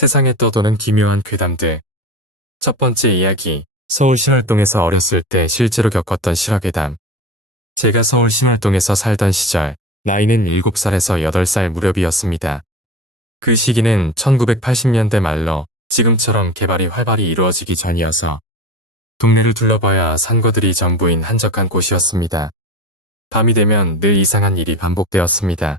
세상에 떠도는 기묘한 괴담들. 첫 번째 이야기, 서울 신월동에서 어렸을 때 실제로 겪었던 실화괴담. 제가 서울 신월동에서 살던 시절, 나이는 7살에서 8살 무렵이었습니다. 그 시기는 1980년대 말로 지금처럼 개발이 활발히 이루어지기 전이어서 동네를 둘러봐야 산거들이 전부인 한적한 곳이었습니다. 밤이 되면 늘 이상한 일이 반복되었습니다.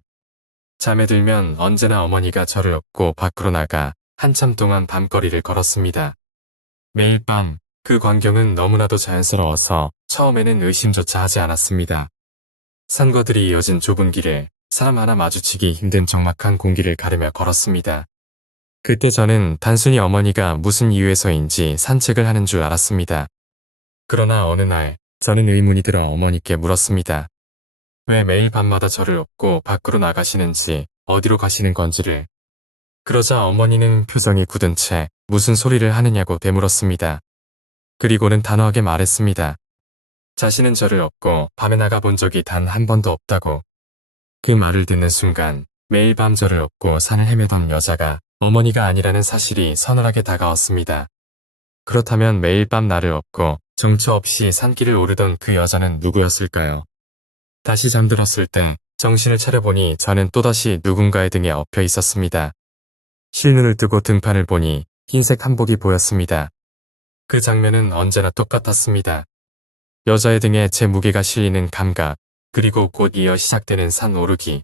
잠에 들면 언제나 어머니가 저를 업고 밖으로 나가 한참 동안 밤거리를 걸었습니다. 매일 밤 그 광경은 너무나도 자연스러워서 처음에는 의심조차 하지 않았습니다. 산거들이 이어진 좁은 길을 사람 하나 마주치기 힘든 적막한 공기를 가르며 걸었습니다. 그때 저는 단순히 어머니가 무슨 이유에서인지 산책을 하는 줄 알았습니다. 그러나 어느 날 저는 의문이 들어 어머니께 물었습니다. 왜 매일 밤마다 저를 업고 밖으로 나가시는지, 어디로 가시는 건지를. 그러자 어머니는 표정이 굳은 채 무슨 소리를 하느냐고 되물었습니다. 그리고는 단호하게 말했습니다. 자신은 저를 업고 밤에 나가본 적이 단 한 번도 없다고. 그 말을 듣는 순간 매일 밤 저를 업고 산을 헤매던 여자가 어머니가 아니라는 사실이 서늘하게 다가왔습니다. 그렇다면 매일 밤 나를 업고 정처 없이 산길을 오르던 그 여자는 누구였을까요? 다시 잠들었을 때 정신을 차려보니 저는 또다시 누군가의 등에 엎여 있었습니다. 실눈을 뜨고 등판을 보니 흰색 한복이 보였습니다. 그 장면은 언제나 똑같았습니다. 여자의 등에 제 무게가 실리는 감각, 그리고 곧 이어 시작되는 산 오르기.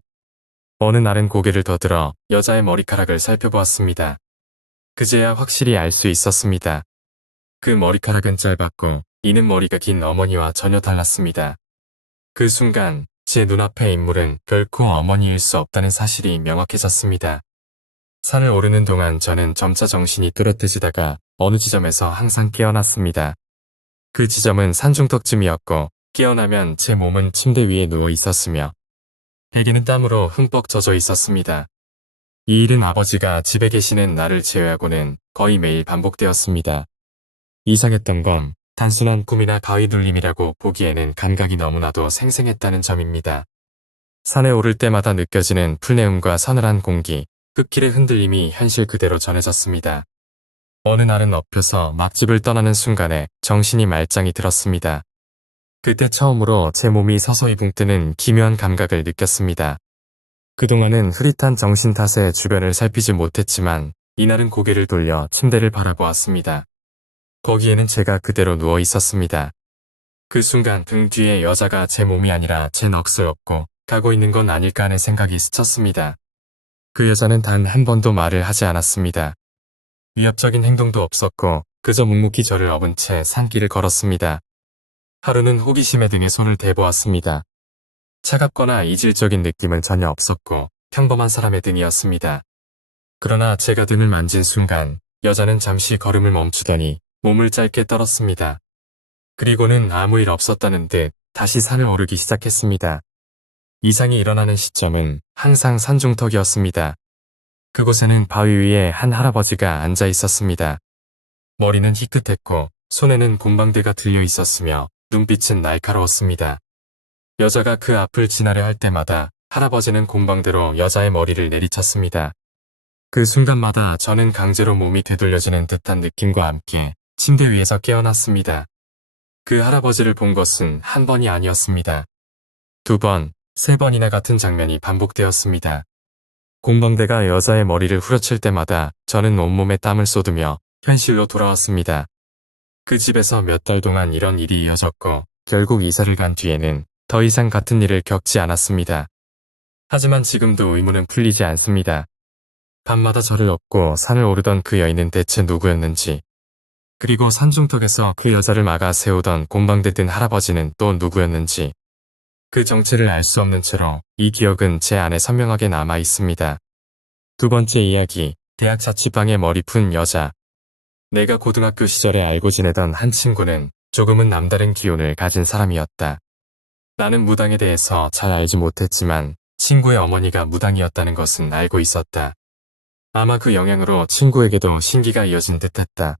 어느 날은 고개를 더 들어 여자의 머리카락을 살펴보았습니다. 그제야 확실히 알 수 있었습니다. 그 머리카락은 짧았고 이는 머리가 긴 어머니와 전혀 달랐습니다. 그 순간 제 눈앞의 인물은 결코 어머니일 수 없다는 사실이 명확해졌습니다. 산을 오르는 동안 저는 점차 정신이 뚜렷해지다가 어느 지점에서 항상 깨어났습니다. 그 지점은 산중턱쯤이었고 깨어나면 제 몸은 침대 위에 누워 있었으며 베개는 땀으로 흠뻑 젖어 있었습니다. 이 일은 아버지가 집에 계시는 날을 제외하고는 거의 매일 반복되었습니다. 이상했던 건 단순한 꿈이나 바위 눌림이라고 보기에는 감각이 너무나도 생생했다는 점입니다. 산에 오를 때마다 느껴지는 풀내음과 서늘한 공기, 흙길의 흔들림이 현실 그대로 전해졌습니다. 어느 날은 엎여서 막집을 떠나는 순간에 정신이 말짱이 들었습니다. 그때 처음으로 제 몸이 서서히 붕뜨는 기묘한 감각을 느꼈습니다. 그동안은 흐릿한 정신 탓에 주변을 살피지 못했지만 이날은 고개를 돌려 침대를 바라보았습니다. 거기에는 제가 그대로 누워 있었습니다. 그 순간 등 뒤에 여자가 제 몸이 아니라 제 넋을 업고 가고 있는 건 아닐까 하는 생각이 스쳤습니다. 그 여자는 단 한 번도 말을 하지 않았습니다. 위협적인 행동도 없었고 그저 묵묵히 저를 업은 채 산길을 걸었습니다. 하루는 호기심에 등에 손을 대보았습니다. 차갑거나 이질적인 느낌은 전혀 없었고 평범한 사람의 등이었습니다. 그러나 제가 등을 만진 순간 여자는 잠시 걸음을 멈추더니 몸을 짧게 떨었습니다. 그리고는 아무 일 없었다는 듯 다시 산을 오르기 시작했습니다. 이상이 일어나는 시점은 항상 산중턱이었습니다. 그곳에는 바위 위에 한 할아버지가 앉아 있었습니다. 머리는 희끗했고 손에는 곰방대가 들려 있었으며 눈빛은 날카로웠습니다. 여자가 그 앞을 지나려 할 때마다 할아버지는 곰방대로 여자의 머리를 내리쳤습니다. 그 순간마다 저는 강제로 몸이 되돌려지는 듯한 느낌과 함께 침대 위에서 깨어났습니다. 그 할아버지를 본 것은 한 번이 아니었습니다. 2번, 3번이나 같은 장면이 반복되었습니다. 곰방대가 여자의 머리를 후려칠 때마다 저는 온몸에 땀을 쏟으며 현실로 돌아왔습니다. 그 집에서 몇 달 동안 이런 일이 이어졌고 결국 이사를 간 뒤에는 더 이상 같은 일을 겪지 않았습니다. 하지만 지금도 의문은 풀리지 않습니다. 밤마다 저를 업고 산을 오르던 그 여인은 대체 누구였는지, 그리고 산중턱에서 그 여자를 막아 세우던 곰방대 든 할아버지는 또 누구였는지, 그 정체를 알 수 없는 채로 이 기억은 제 안에 선명하게 남아 있습니다. 두 번째 이야기, 대학 자취방에 머리 푼 여자. 내가 고등학교 시절에 알고 지내던 한 친구는 조금은 남다른 기운을 가진 사람이었다. 나는 무당에 대해서 잘 알지 못했지만 친구의 어머니가 무당이었다는 것은 알고 있었다. 아마 그 영향으로 친구에게도 신기가 이어진 듯했다.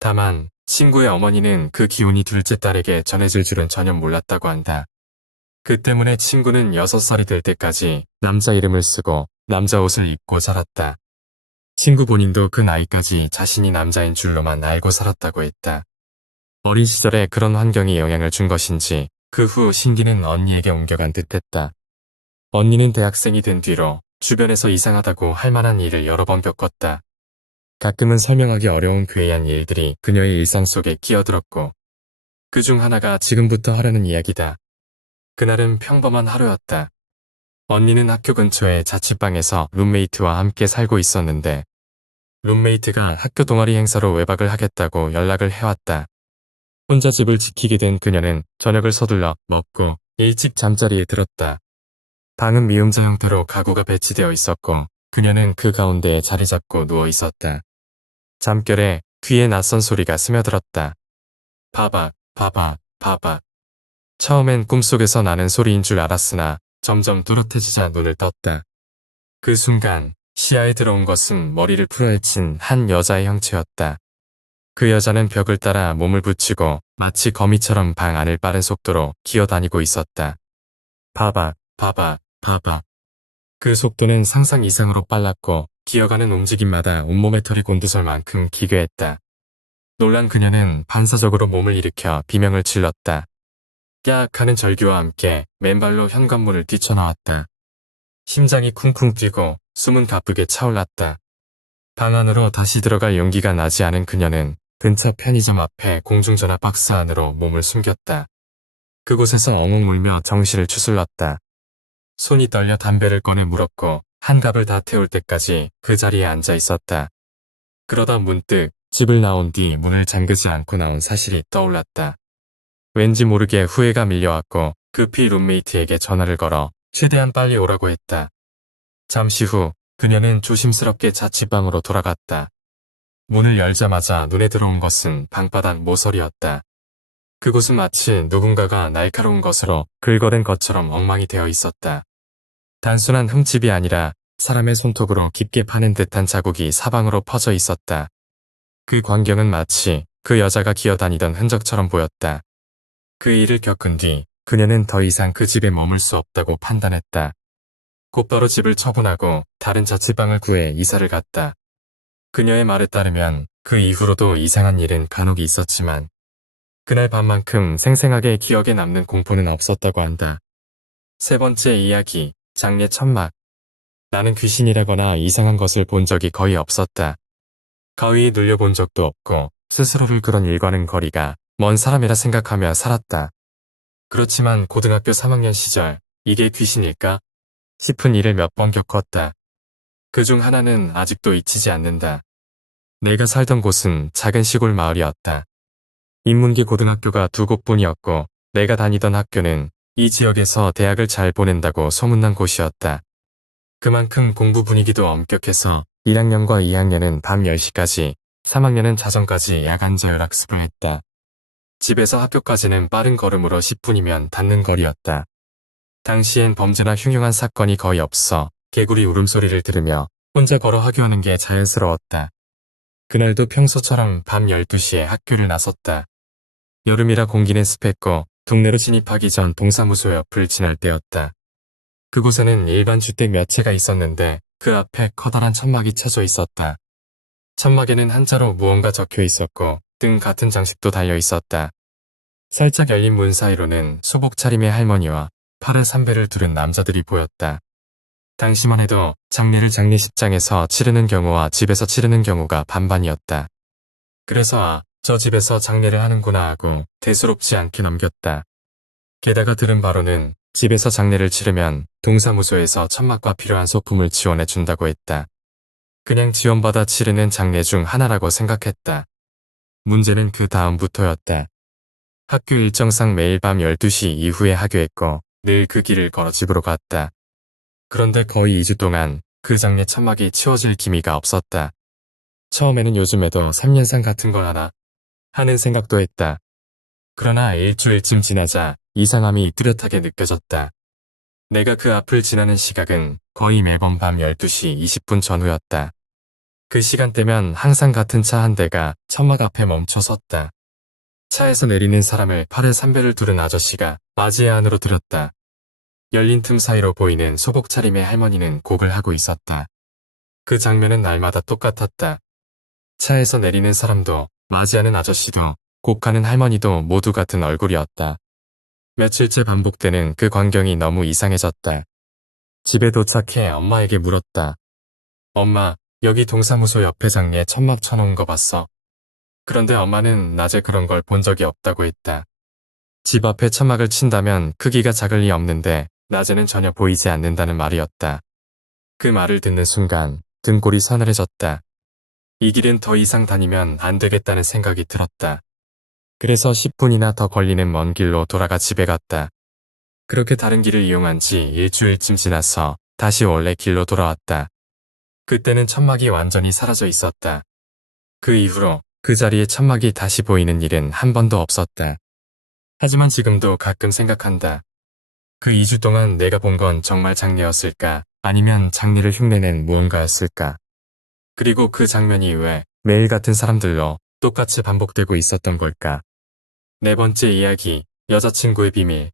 다만 친구의 어머니는 그 기운이 둘째 딸에게 전해질 줄은 전혀 몰랐다고 한다. 그 때문에 친구는 6살이 될 때까지 남자 이름을 쓰고 남자 옷을 입고 자랐다. 친구 본인도 그 나이까지 자신이 남자인 줄로만 알고 살았다고 했다. 어린 시절에 그런 환경이 영향을 준 것인지 그 후 신기는 언니에게 옮겨간 듯했다. 언니는 대학생이 된 뒤로 주변에서 이상하다고 할 만한 일을 여러 번 겪었다. 가끔은 설명하기 어려운 괴이한 일들이 그녀의 일상 속에 끼어들었고 그 중 하나가 지금부터 하려는 이야기다. 그날은 평범한 하루였다. 언니는 학교 근처의 자취방에서 룸메이트와 함께 살고 있었는데 룸메이트가 학교 동아리 행사로 외박을 하겠다고 연락을 해왔다. 혼자 집을 지키게 된 그녀는 저녁을 서둘러 먹고 일찍 잠자리에 들었다. 방은 미음자 형태로 가구가 배치되어 있었고 그녀는 그 가운데에 자리 잡고 누워 있었다. 잠결에 귀에 낯선 소리가 스며들었다. 바박, 바박, 바박. 처음엔 꿈속에서 나는 소리인 줄 알았으나 점점 뚜렷해지자 눈을 떴다. 그 순간 시야에 들어온 것은 머리를 풀어헤친 한 여자의 형체였다. 그 여자는 벽을 따라 몸을 붙이고 마치 거미처럼 방 안을 빠른 속도로 기어다니고 있었다. 바박, 바박, 바박. 그 속도는 상상 이상으로 빨랐고 기어가는 움직임마다 온몸에 털이 곤두설 만큼 기괴했다. 놀란 그녀는 반사적으로 몸을 일으켜 비명을 질렀다. 깍 하는 절규와 함께 맨발로 현관문을 뛰쳐나왔다. 심장이 쿵쿵 뛰고 숨은 가쁘게 차올랐다. 방 안으로 다시 들어갈 용기가 나지 않은 그녀는 근처 편의점 앞에 공중전화 박스 안으로 몸을 숨겼다. 그곳에서 엉엉 울며 정신을 추슬렀다. 손이 떨려 담배를 꺼내 물었고 한 갑을 다 태울 때까지 그 자리에 앉아 있었다. 그러다 문득 집을 나온 뒤 문을 잠그지 않고 나온 사실이 떠올랐다. 왠지 모르게 후회가 밀려왔고 급히 룸메이트에게 전화를 걸어 최대한 빨리 오라고 했다. 잠시 후 그녀는 조심스럽게 자취방으로 돌아갔다. 문을 열자마자 눈에 들어온 것은 방바닥 모서리였다. 그곳은 마치 누군가가 날카로운 것으로 긁어댄 것처럼 엉망이 되어 있었다. 단순한 흠집이 아니라 사람의 손톱으로 깊게 파낸 듯한 자국이 사방으로 퍼져 있었다. 그 광경은 마치 그 여자가 기어다니던 흔적처럼 보였다. 그 일을 겪은 뒤 그녀는 더 이상 그 집에 머물 수 없다고 판단했다. 곧바로 집을 처분하고 다른 자취방을 구해 이사를 갔다. 그녀의 말에 따르면 그 이후로도 이상한 일은 간혹 있었지만 그날 밤만큼 생생하게 기억에 남는 공포는 없었다고 한다. 세 번째 이야기, 장례 천막. 나는 귀신이라거나 이상한 것을 본 적이 거의 없었다. 가위에 눌려본 적도 없고 스스로를 그런 일과는 거리가 먼 사람이라 생각하며 살았다. 그렇지만 고등학교 3학년 시절 이게 귀신일까? 싶은 일을 몇 번 겪었다. 그중 하나는 아직도 잊히지 않는다. 내가 살던 곳은 작은 시골 마을이었다. 인문계 고등학교가 두 곳뿐이었고 내가 다니던 학교는 이 지역에서 대학을 잘 보낸다고 소문난 곳이었다. 그만큼 공부 분위기도 엄격해서 1학년과 2학년은 밤 10시까지, 3학년은 자정까지 야간 자율학습을 했다. 집에서 학교까지는 빠른 걸음으로 10분이면 닿는 거리였다. 당시엔 범죄나 흉흉한 사건이 거의 없어 개구리 울음소리를 들으며 혼자 걸어 하교하는 게 자연스러웠다. 그날도 평소처럼 밤 12시에 학교를 나섰다. 여름이라 공기는 습했고 동네로 진입하기 전 동사무소 옆을 지날 때였다. 그곳에는 일반 주택 몇 채가 있었는데 그 앞에 커다란 천막이 쳐져 있었다. 천막에는 한자로 무언가 적혀 있었고 등 같은 장식도 달려 있었다. 살짝 열린 문 사이로는 수복 차림의 할머니와 팔에 삼배를 두른 남자들이 보였다. 당시만 해도 장례를 장례식장에서 치르는 경우와 집에서 치르는 경우가 반반이었다. 그래서 저 집에서 장례를 하는구나 하고 대수롭지 않게 넘겼다. 게다가 들은 바로는 집에서 장례를 치르면 동사무소에서 천막과 필요한 소품을 지원해 준다고 했다. 그냥 지원받아 치르는 장례 중 하나라고 생각했다. 문제는 그 다음부터였다. 학교 일정상 매일 밤 12시 이후에 하교했고 늘 그 길을 걸어 집으로 갔다. 그런데 거의 2주 동안 그 장례 천막이 치워질 기미가 없었다. 처음에는 요즘에도 3년상 같은 걸 하나 하는 생각도 했다. 그러나 일주일쯤 지나자 이상함이 뚜렷하게 느껴졌다. 내가 그 앞을 지나는 시각은 거의 매번 밤 12시 20분 전후였다. 그 시간대면 항상 같은 차 한 대가 천막 앞에 멈춰 섰다. 차에서 내리는 사람을 팔에 삼배를 두른 아저씨가 맞이의 안으로 들었다. 열린 틈 사이로 보이는 소복 차림의 할머니는 곡을 하고 있었다. 그 장면은 날마다 똑같았다. 차에서 내리는 사람도, 맞이하는 아저씨도, 곡하는 할머니도 모두 같은 얼굴이었다. 며칠째 반복되는 그 광경이 너무 이상해졌다. 집에 도착해 엄마에게 물었다. 엄마, 여기 동사무소 옆에 장리에 천막 쳐놓은 거 봤어? 그런데 엄마는 낮에 그런 걸 본 적이 없다고 했다. 집 앞에 천막을 친다면 크기가 작을 리 없는데 낮에는 전혀 보이지 않는다는 말이었다. 그 말을 듣는 순간 등골이 서늘해졌다. 이 길은 더 이상 다니면 안 되겠다는 생각이 들었다. 그래서 10분이나 더 걸리는 먼 길로 돌아가 집에 갔다. 그렇게 다른 길을 이용한 지 일주일쯤 지나서 다시 원래 길로 돌아왔다. 그때는 천막이 완전히 사라져 있었다. 그 이후로 그 자리에 천막이 다시 보이는 일은 한 번도 없었다. 하지만 지금도 가끔 생각한다. 그 2주 동안 내가 본 건 정말 장례였을까? 아니면 장례를 흉내낸 무언가였을까? 그리고 그 장면이 왜 매일 같은 사람들로 똑같이 반복되고 있었던 걸까? 네 번째 이야기, 여자친구의 비밀.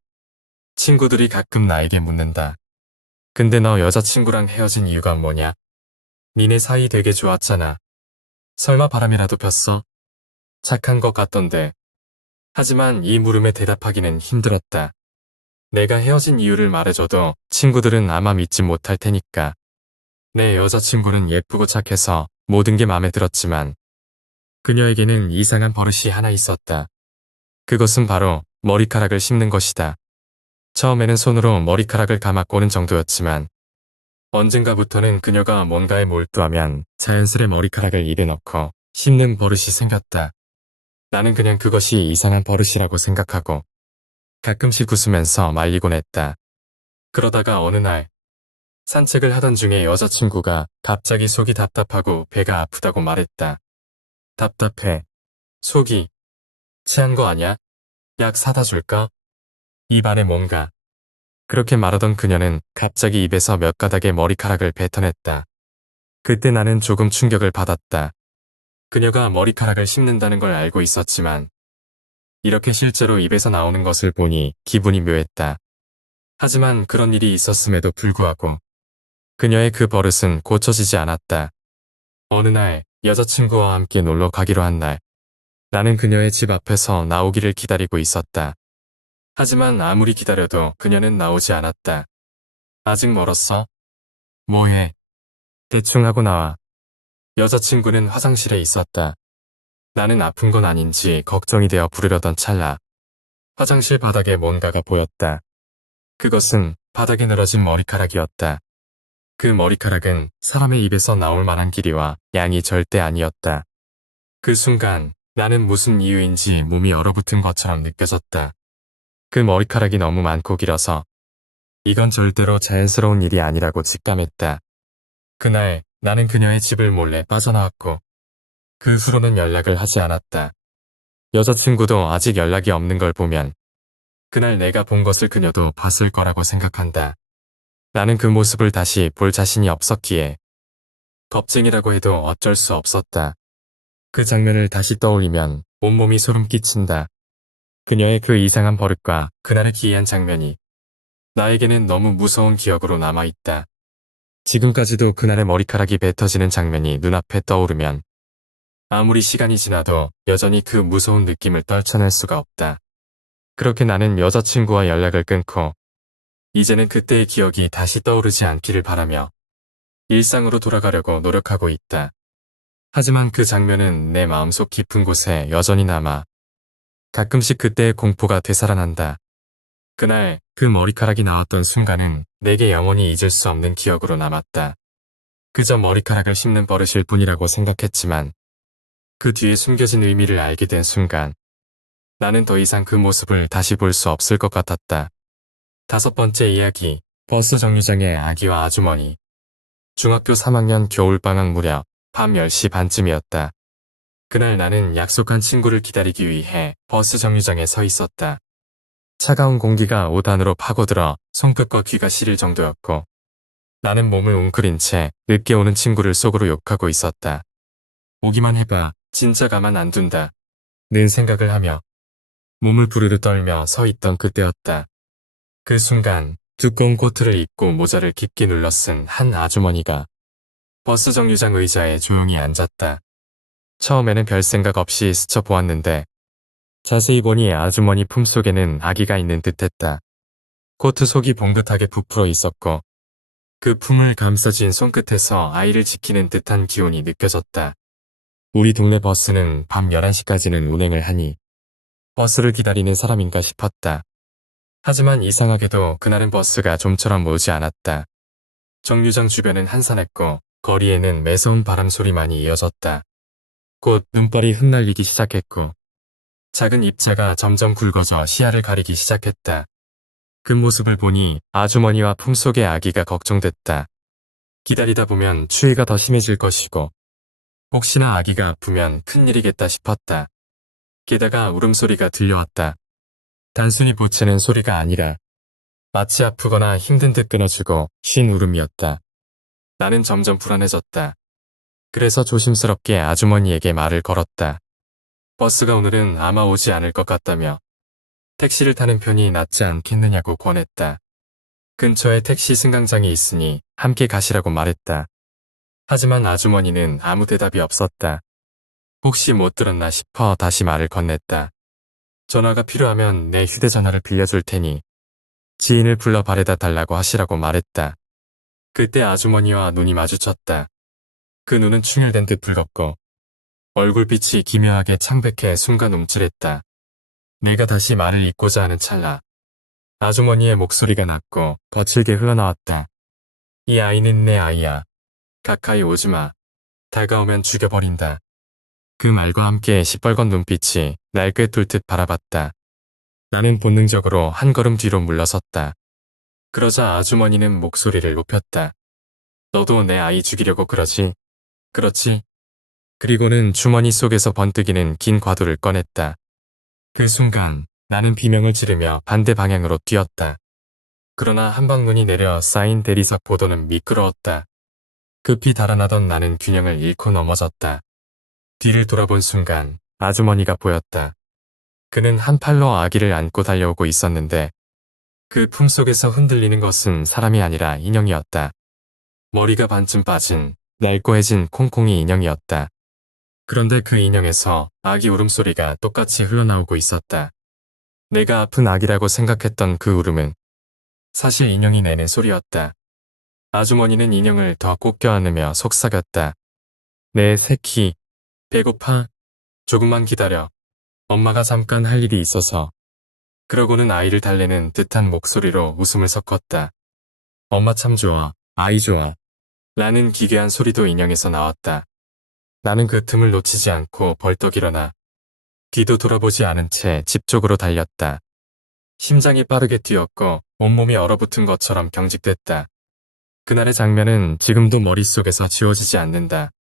친구들이 가끔 나에게 묻는다. 근데 너 여자친구랑 헤어진 이유가 뭐냐? 니네 사이 되게 좋았잖아. 설마 바람이라도 폈어? 착한 것 같던데. 하지만 이 물음에 대답하기는 힘들었다. 내가 헤어진 이유를 말해줘도 친구들은 아마 믿지 못할 테니까. 내 여자친구는 예쁘고 착해서 모든 게 마음에 들었지만 그녀에게는 이상한 버릇이 하나 있었다. 그것은 바로 머리카락을 씹는 것이다. 처음에는 손으로 머리카락을 감아 꼬는 정도였지만 언젠가부터는 그녀가 뭔가에 몰두하면 자연스레 머리카락을 입에 넣고 씹는 버릇이 생겼다. 나는 그냥 그것이 이상한 버릇이라고 생각하고 가끔씩 웃으면서 말리곤 했다. 그러다가 어느 날 산책을 하던 중에 여자친구가 갑자기 속이 답답하고 배가 아프다고 말했다. 답답해. 속이. 체한 거 아냐? 약 사다 줄까? 입 안에 뭔가. 그렇게 말하던 그녀는 갑자기 입에서 몇 가닥의 머리카락을 뱉어냈다. 그때 나는 조금 충격을 받았다. 그녀가 머리카락을 씹는다는 걸 알고 있었지만 이렇게 실제로 입에서 나오는 것을 보니 기분이 묘했다. 하지만 그런 일이 있었음에도 불구하고 그녀의 그 버릇은 고쳐지지 않았다. 어느 날 여자친구와 함께 놀러 가기로 한 날 나는 그녀의 집 앞에서 나오기를 기다리고 있었다. 하지만 아무리 기다려도 그녀는 나오지 않았다. 아직 멀었어? 뭐해? 대충 하고 나와. 여자친구는 화장실에 있었다. 나는 아픈 건 아닌지 걱정이 되어 부르려던 찰나 화장실 바닥에 뭔가가 보였다. 그것은 바닥에 늘어진 머리카락이었다. 그 머리카락은 사람의 입에서 나올 만한 길이와 양이 절대 아니었다. 그 순간 나는 무슨 이유인지 몸이 얼어붙은 것처럼 느껴졌다. 그 머리카락이 너무 많고 길어서 이건 절대로 자연스러운 일이 아니라고 직감했다. 그날 나는 그녀의 집을 몰래 빠져나왔고 그 후로는 연락을 하지 않았다. 여자친구도 아직 연락이 없는 걸 보면 그날 내가 본 것을 그녀도 봤을 거라고 생각한다. 나는 그 모습을 다시 볼 자신이 없었기에 겁쟁이라고 해도 어쩔 수 없었다. 그 장면을 다시 떠올리면 온몸이 소름 끼친다. 그녀의 그 이상한 버릇과 그날의 기이한 장면이 나에게는 너무 무서운 기억으로 남아있다. 지금까지도 그날의 머리카락이 뱉어지는 장면이 눈앞에 떠오르면 아무리 시간이 지나도 여전히 그 무서운 느낌을 떨쳐낼 수가 없다. 그렇게 나는 여자친구와 연락을 끊고 이제는 그때의 기억이 다시 떠오르지 않기를 바라며 일상으로 돌아가려고 노력하고 있다. 하지만 그 장면은 내 마음속 깊은 곳에 여전히 남아 가끔씩 그때의 공포가 되살아난다. 그날 그 머리카락이 나왔던 순간은 내게 영원히 잊을 수 없는 기억으로 남았다. 그저 머리카락을 씹는 버릇일 뿐이라고 생각했지만 그 뒤에 숨겨진 의미를 알게 된 순간 나는 더 이상 그 모습을 다시 볼 수 없을 것 같았다. 다섯 번째 이야기, 버스 정류장의 아기와 아주머니. 중학교 3학년 겨울방학 무렵 밤 10시 반쯤이었다. 그날 나는 약속한 친구를 기다리기 위해 버스 정류장에 서 있었다. 차가운 공기가 옷 안으로 파고들어 손끝과 귀가 시릴 정도였고 나는 몸을 웅크린 채 늦게 오는 친구를 속으로 욕하고 있었다. 오기만 해봐, 진짜 가만 안 둔다. 는 생각을 하며 몸을 부르르 떨며 서 있던 그때였다. 그 순간 두꺼운 코트를 입고 모자를 깊게 눌러 쓴 한 아주머니가 버스 정류장 의자에 조용히 앉았다. 처음에는 별 생각 없이 스쳐보았는데 자세히 보니 아주머니 품속에는 아기가 있는 듯했다. 코트 속이 봉긋하게 부풀어 있었고 그 품을 감싸진 손끝에서 아이를 지키는 듯한 기운이 느껴졌다. 우리 동네 버스는 밤 11시까지는 운행을 하니 버스를 기다리는 사람인가 싶었다. 하지만 이상하게도 그날은 버스가 좀처럼 오지 않았다. 정류장 주변은 한산했고 거리에는 매서운 바람 소리만이 이어졌다. 곧 눈발이 흩날리기 시작했고 작은 입자가 점점 굵어져 시야를 가리기 시작했다. 그 모습을 보니 아주머니와 품속의 아기가 걱정됐다. 기다리다 보면 추위가 더 심해질 것이고 혹시나 아기가 아프면 큰일이겠다 싶었다. 게다가 울음소리가 들려왔다. 단순히 보채는 소리가 아니라 마치 아프거나 힘든 듯 끊어지고 쉰 울음이었다. 나는 점점 불안해졌다. 그래서 조심스럽게 아주머니에게 말을 걸었다. 버스가 오늘은 아마 오지 않을 것 같다며 택시를 타는 편이 낫지 않겠느냐고 권했다. 근처에 택시 승강장이 있으니 함께 가시라고 말했다. 하지만 아주머니는 아무 대답이 없었다. 혹시 못 들었나 싶어 다시 말을 건넸다. 전화가 필요하면 내 휴대전화를 빌려줄 테니 지인을 불러 바래다 달라고 하시라고 말했다. 그때 아주머니와 눈이 마주쳤다. 그 눈은 충혈된 듯 붉었고 얼굴빛이 기묘하게 창백해 순간 움찔했다. 내가 다시 말을 잇고자 하는 찰나 아주머니의 목소리가 낮고 거칠게 흘러나왔다. 이 아이는 내 아이야. 가까이 오지마. 다가오면 죽여버린다. 그 말과 함께 시뻘건 눈빛이 날 꿰뚫 듯 바라봤다. 나는 본능적으로 한 걸음 뒤로 물러섰다. 그러자 아주머니는 목소리를 높였다. 너도 내 아이 죽이려고 그러지? 그렇지? 그리고는 주머니 속에서 번뜩이는 긴 과도를 꺼냈다. 그 순간 나는 비명을 지르며 반대 방향으로 뛰었다. 그러나 한방눈이 내려 쌓인 대리석 보도는 미끄러웠다. 급히 달아나던 나는 균형을 잃고 넘어졌다. 뒤를 돌아본 순간 아주머니가 보였다. 그는 한 팔로 아기를 안고 달려오고 있었는데 그 품속에서 흔들리는 것은 사람이 아니라 인형이었다. 머리가 반쯤 빠진 낡고해진 콩콩이 인형이었다. 그런데 그 인형에서 아기 울음소리가 똑같이 흘러나오고 있었다. 내가 아픈 아기라고 생각했던 그 울음은 사실 인형이 내는 소리였다. 아주머니는 인형을 더 꼭 껴안으며 속삭였다. 내 새끼, 배고파? 조금만 기다려. 엄마가 잠깐 할 일이 있어서. 그러고는 아이를 달래는 듯한 목소리로 웃음을 섞었다. 엄마 참 좋아, 아이 좋아. 라는 기괴한 소리도 인형에서 나왔다. 나는 그 틈을 놓치지 않고 벌떡 일어나 뒤도 돌아보지 않은 채 집 쪽으로 달렸다. 심장이 빠르게 뛰었고 온몸이 얼어붙은 것처럼 경직됐다. 그날의 장면은 지금도 머릿속에서 지워지지 않는다.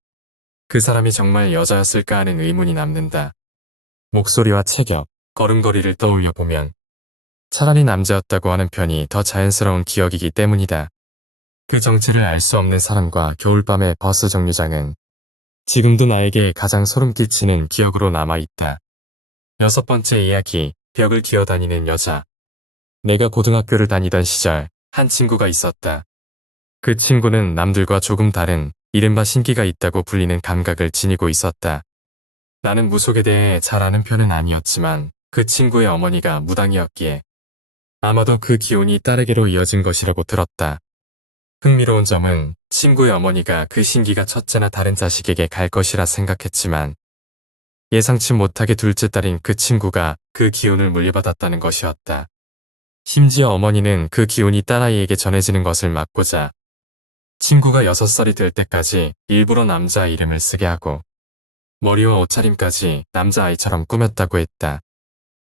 그 사람이 정말 여자였을까 하는 의문이 남는다. 목소리와 체격, 걸음걸이를 떠올려 보면 차라리 남자였다고 하는 편이 더 자연스러운 기억이기 때문이다. 그 정체를 알 수 없는 사람과 겨울밤의 버스 정류장은 지금도 나에게 가장 소름 끼치는 기억으로 남아있다. 6번째 이야기, 벽을 기어다니는 여자. 내가 고등학교를 다니던 시절 한 친구가 있었다. 그 친구는 남들과 조금 다른 이른바 신기가 있다고 불리는 감각을 지니고 있었다. 나는 무속에 대해 잘 아는 편은 아니었지만 그 친구의 어머니가 무당이었기에 아마도 그 기운이 딸에게로 이어진 것이라고 들었다. 흥미로운 점은 친구의 어머니가 그 신기가 첫째나 다른 자식에게 갈 것이라 생각했지만 예상치 못하게 둘째 딸인 그 친구가 그 기운을 물려받았다는 것이었다. 심지어 어머니는 그 기운이 딸아이에게 전해지는 것을 막고자 친구가 6살이 될 때까지 일부러 남자 이름을 쓰게 하고 머리와 옷차림까지 남자아이처럼 꾸몄다고 했다.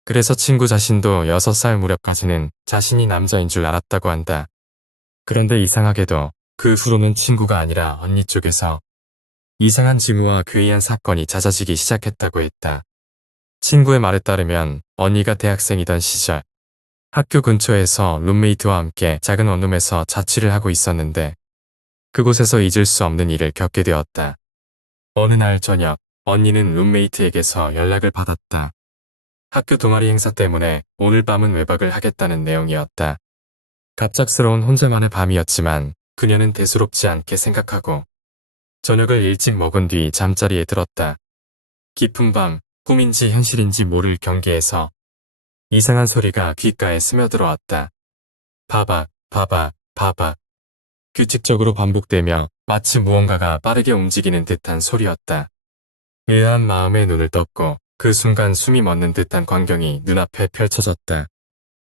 그래서 친구 자신도 6살 무렵까지는 자신이 남자인 줄 알았다고 한다. 그런데 이상하게도 그 후로는 친구가 아니라 언니 쪽에서 이상한 징후와 괴이한 사건이 잦아지기 시작했다고 했다. 친구의 말에 따르면 언니가 대학생이던 시절 학교 근처에서 룸메이트와 함께 작은 원룸에서 자취를 하고 있었는데 그곳에서 잊을 수 없는 일을 겪게 되었다. 어느 날 저녁 언니는 룸메이트에게서 연락을 받았다. 학교 동아리 행사 때문에 오늘 밤은 외박을 하겠다는 내용이었다. 갑작스러운 혼자만의 밤이었지만 그녀는 대수롭지 않게 생각하고 저녁을 일찍 먹은 뒤 잠자리에 들었다. 깊은 밤, 꿈인지 현실인지 모를 경계에서 이상한 소리가 귓가에 스며들어왔다. 바박, 바박, 바박. 규칙적으로 반복되며 마치 무언가가 빠르게 움직이는 듯한 소리였다. 의아한 마음에 눈을 떴고 그 순간 숨이 멎는 듯한 광경이 눈앞에 펼쳐졌다.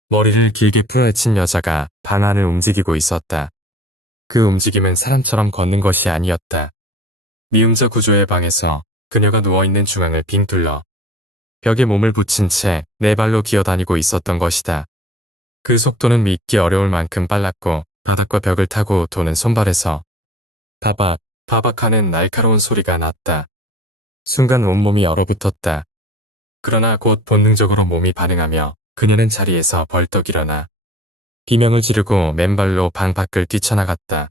머리를 길게 풀어헤친 여자가 방 안을 움직이고 있었다. 그 움직임은 사람처럼 걷는 것이 아니었다. 미음자 구조의 방에서 그녀가 누워있는 중앙을 빙 둘러 벽에 몸을 붙인 채 네 발로 기어다니고 있었던 것이다. 그 속도는 믿기 어려울 만큼 빨랐고 바닥과 벽을 타고 도는 손발에서 바박, 바박하는 날카로운 소리가 났다. 순간 온몸이 얼어붙었다. 그러나 곧 본능적으로 몸이 반응하며 그녀는 자리에서 벌떡 일어나 비명을 지르고 맨발로 방 밖을 뛰쳐나갔다.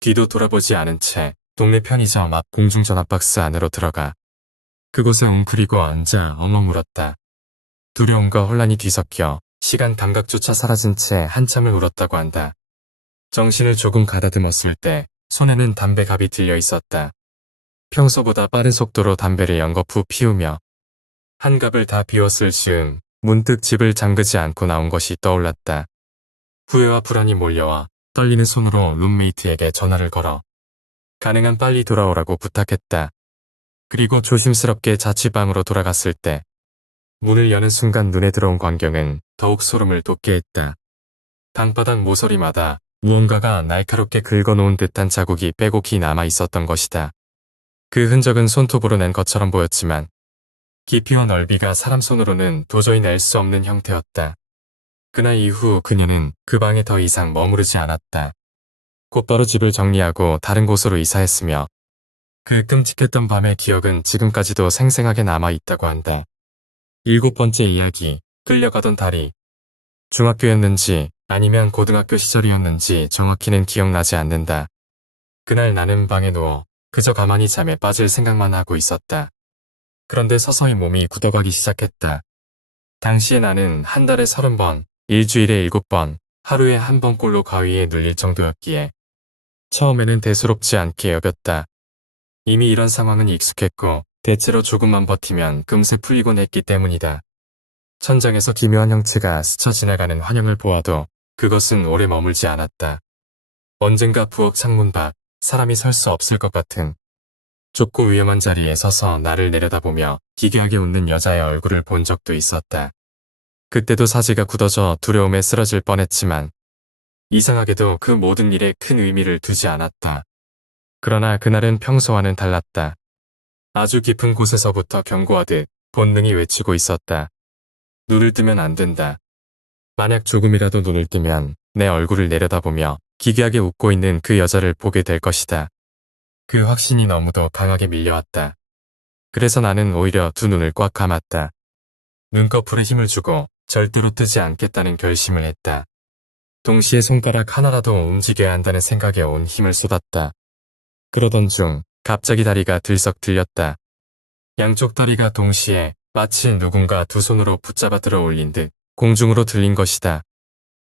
뒤도 돌아보지 않은 채 동네 편의점 앞 공중전화 박스 안으로 들어가 그곳에 웅크리고 앉아 엉엉 울었다. 두려움과 혼란이 뒤섞여 시간 감각조차 사라진 채 한참을 울었다고 한다. 정신을 조금 가다듬었을 때 손에는 담배갑이 들려 있었다. 평소보다 빠른 속도로 담배를 연거푸 피우며 한 갑을 다 비웠을 즈음 문득 집을 잠그지 않고 나온 것이 떠올랐다. 후회와 불안이 몰려와 떨리는 손으로 룸메이트에게 전화를 걸어 가능한 빨리 돌아오라고 부탁했다. 그리고 조심스럽게 자취방으로 돌아갔을 때 문을 여는 순간 눈에 들어온 광경은 더욱 소름을 돋게 했다. 방바닥 모서리마다 무언가가 날카롭게 긁어놓은 듯한 자국이 빼곡히 남아 있었던 것이다. 그 흔적은 손톱으로 낸 것처럼 보였지만 깊이와 넓이가 사람 손으로는 도저히 낼 수 없는 형태였다. 그날 이후 그녀는 그 방에 더 이상 머무르지 않았다. 곧바로 집을 정리하고 다른 곳으로 이사했으며 그 끔찍했던 밤의 기억은 지금까지도 생생하게 남아있다고 한다. 7번째 이야기, 끌려가던 다리. 중학교였는지 아니면 고등학교 시절이었는지 정확히는 기억나지 않는다. 그날 나는 방에 누워 그저 가만히 잠에 빠질 생각만 하고 있었다. 그런데 서서히 몸이 굳어가기 시작했다. 당시에 나는 한 달에 30번, 일주일에 7번, 하루에 한 번꼴로 가위에 눌릴 정도였기에 처음에는 대수롭지 않게 여겼다. 이미 이런 상황은 익숙했고 대체로 조금만 버티면 금세 풀리곤 했기 때문이다. 천장에서 기묘한 형체가 스쳐 지나가는 환영을 보아도 그것은 오래 머물지 않았다. 언젠가 부엌 창문 밖 사람이 설 수 없을 것 같은 좁고 위험한 자리에 서서 나를 내려다보며 기괴하게 웃는 여자의 얼굴을 본 적도 있었다. 그때도 사지가 굳어져 두려움에 쓰러질 뻔했지만 이상하게도 그 모든 일에 큰 의미를 두지 않았다. 그러나 그날은 평소와는 달랐다. 아주 깊은 곳에서부터 경고하듯 본능이 외치고 있었다. 눈을 뜨면 안 된다. 만약 조금이라도 눈을 뜨면 내 얼굴을 내려다보며 기괴하게 웃고 있는 그 여자를 보게 될 것이다. 그 확신이 너무도 강하게 밀려왔다. 그래서 나는 오히려 두 눈을 꽉 감았다. 눈꺼풀에 힘을 주고 절대로 뜨지 않겠다는 결심을 했다. 동시에 손가락 하나라도 움직여야 한다는 생각에 온 힘을 쏟았다. 그러던 중 갑자기 다리가 들썩 들렸다. 양쪽 다리가 동시에 마치 누군가 두 손으로 붙잡아 들어 올린 듯 공중으로 들린 것이다.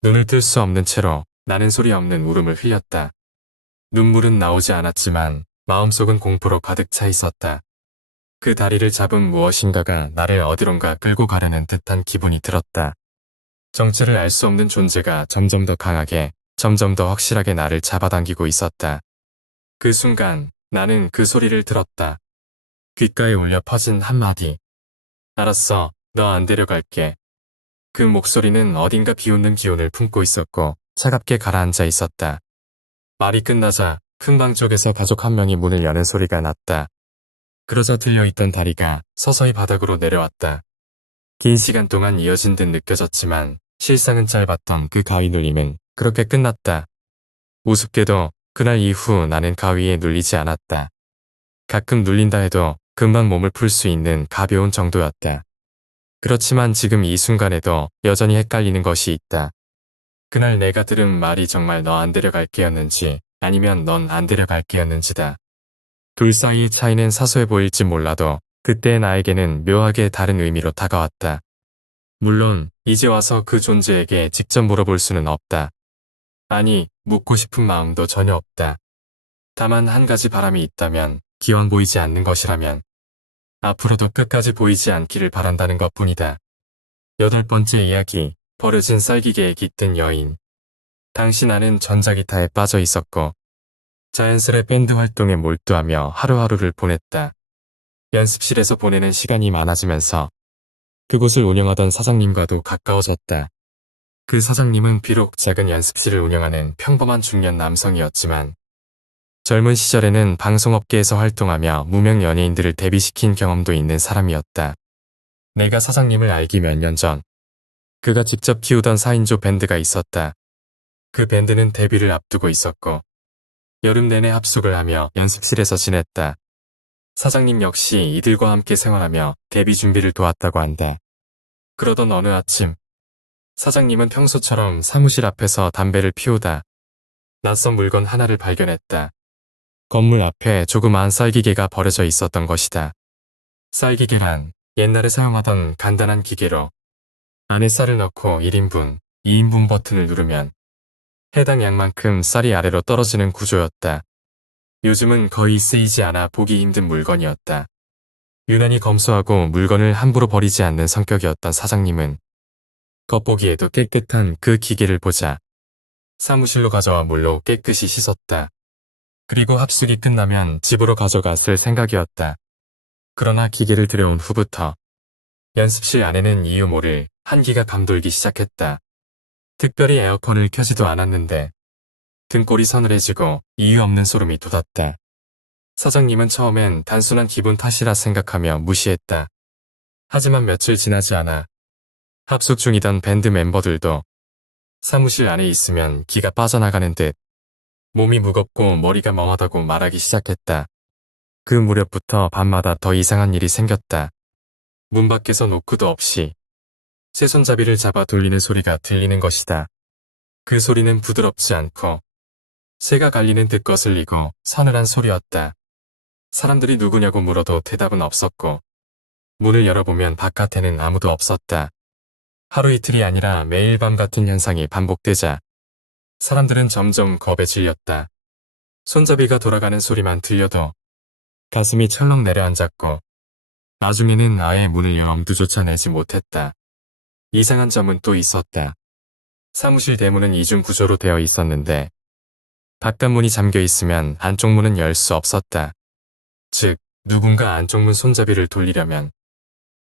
눈을 뜰 수 없는 채로 나는 소리 없는 울음을 흘렸다. 눈물은 나오지 않았지만 마음속은 공포로 가득 차 있었다. 그 다리를 잡은 무엇인가가 나를 어디론가 끌고 가려는 듯한 기분이 들었다. 정체를 알 수 없는 존재가 점점 더 강하게, 점점 더 확실하게 나를 잡아당기고 있었다. 그 순간 나는 그 소리를 들었다. 귓가에 울려 퍼진 한마디. 알았어, 너 안 데려갈게. 그 목소리는 어딘가 비웃는 기운을 품고 있었고 차갑게 가라앉아 있었다. 말이 끝나자 큰 방 쪽에서 가족 한 명이 문을 여는 소리가 났다. 그러자 들려있던 다리가 서서히 바닥으로 내려왔다. 긴 시간 동안 이어진 듯 느껴졌지만 실상은 짧았던 그 가위 눌림은 그렇게 끝났다. 우습게도 그날 이후 나는 가위에 눌리지 않았다. 가끔 눌린다 해도 금방 몸을 풀 수 있는 가벼운 정도였다. 그렇지만 지금 이 순간에도 여전히 헷갈리는 것이 있다. 그날 내가 들은 말이 정말 너 안 데려갈게였는지 아니면 넌 안 데려갈게였는지다. 둘 사이의 차이는 사소해 보일지 몰라도 그때의 나에게는 묘하게 다른 의미로 다가왔다. 물론 이제 와서 그 존재에게 직접 물어볼 수는 없다. 아니, 묻고 싶은 마음도 전혀 없다. 다만 한 가지 바람이 있다면 기왕 보이지 않는 것이라면 앞으로도 끝까지 보이지 않기를 바란다는 것뿐이다. 8번째 이야기, 버려진 쌀기계에 깃든 여인. 당시 나는 전자기타에 빠져 있었고 자연스레 밴드 활동에 몰두하며 하루하루를 보냈다. 연습실에서 보내는 시간이 많아지면서 그곳을 운영하던 사장님과도 가까워졌다. 그 사장님은 비록 작은 연습실을 운영하는 평범한 중년 남성이었지만 젊은 시절에는 방송업계에서 활동하며 무명 연예인들을 데뷔시킨 경험도 있는 사람이었다. 내가 사장님을 알기 몇 년 전, 그가 직접 키우던 4인조 밴드가 있었다. 그 밴드는 데뷔를 앞두고 있었고 여름 내내 합숙을 하며 연습실에서 지냈다. 사장님 역시 이들과 함께 생활하며 데뷔 준비를 도왔다고 한다. 그러던 어느 아침, 사장님은 평소처럼 사무실 앞에서 담배를 피우다 낯선 물건 하나를 발견했다. 건물 앞에 조그마한 쌀기계가 버려져 있었던 것이다. 쌀기계란 옛날에 사용하던 간단한 기계로 안에 쌀을 넣고 1인분, 2인분 버튼을 누르면 해당 양만큼 쌀이 아래로 떨어지는 구조였다. 요즘은 거의 쓰이지 않아 보기 힘든 물건이었다. 유난히 검소하고 물건을 함부로 버리지 않는 성격이었던 사장님은 겉보기에도 깨끗한 그 기계를 보자 사무실로 가져와 물로 깨끗이 씻었다. 그리고 합숙이 끝나면 집으로 가져갔을 생각이었다. 그러나 기계를 들여온 후부터 연습실 안에는 이유 모를 한기가 감돌기 시작했다. 특별히 에어컨을 켜지도 않았는데 등골이 서늘해지고 이유 없는 소름이 돋았다. 사장님은 처음엔 단순한 기분 탓이라 생각하며 무시했다. 하지만 며칠 지나지 않아 합숙 중이던 밴드 멤버들도 사무실 안에 있으면 기가 빠져나가는 듯 몸이 무겁고 머리가 멍하다고 말하기 시작했다. 그 무렵부터 밤마다 더 이상한 일이 생겼다. 문 밖에서 노크도 없이 새손잡이를 잡아 돌리는 소리가 들리는 것이다. 그 소리는 부드럽지 않고 새가 갈리는 듯 거슬리고 서늘한 소리였다. 사람들이 누구냐고 물어도 대답은 없었고 문을 열어보면 바깥에는 아무도 없었다. 하루 이틀이 아니라 매일 밤 같은 현상이 반복되자 사람들은 점점 겁에 질렸다. 손잡이가 돌아가는 소리만 들려도 가슴이 철렁 내려앉았고 나중에는 아예 문을 열 엄두조차 내지 못했다. 이상한 점은 또 있었다. 사무실 대문은 이중 구조로 되어 있었는데 바깥문이 잠겨 있으면 안쪽 문은 열 수 없었다. 즉, 누군가 안쪽 문 손잡이를 돌리려면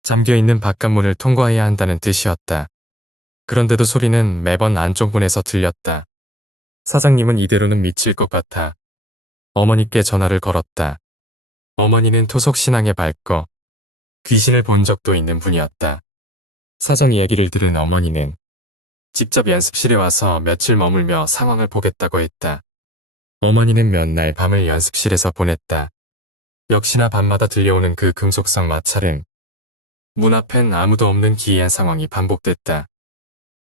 잠겨있는 바깥문을 통과해야 한다는 뜻이었다. 그런데도 소리는 매번 안쪽 문에서 들렸다. 사장님은 이대로는 미칠 것 같아 어머니께 전화를 걸었다. 어머니는 토속신앙에 밝고 귀신을 본 적도 있는 분이었다. 사장 이야기를 들은 어머니는 직접 연습실에 와서 며칠 머물며 상황을 보겠다고 했다. 어머니는 몇 날 밤을 연습실에서 보냈다. 역시나 밤마다 들려오는 그 금속성 마찰은 문 앞엔 아무도 없는 기이한 상황이 반복됐다.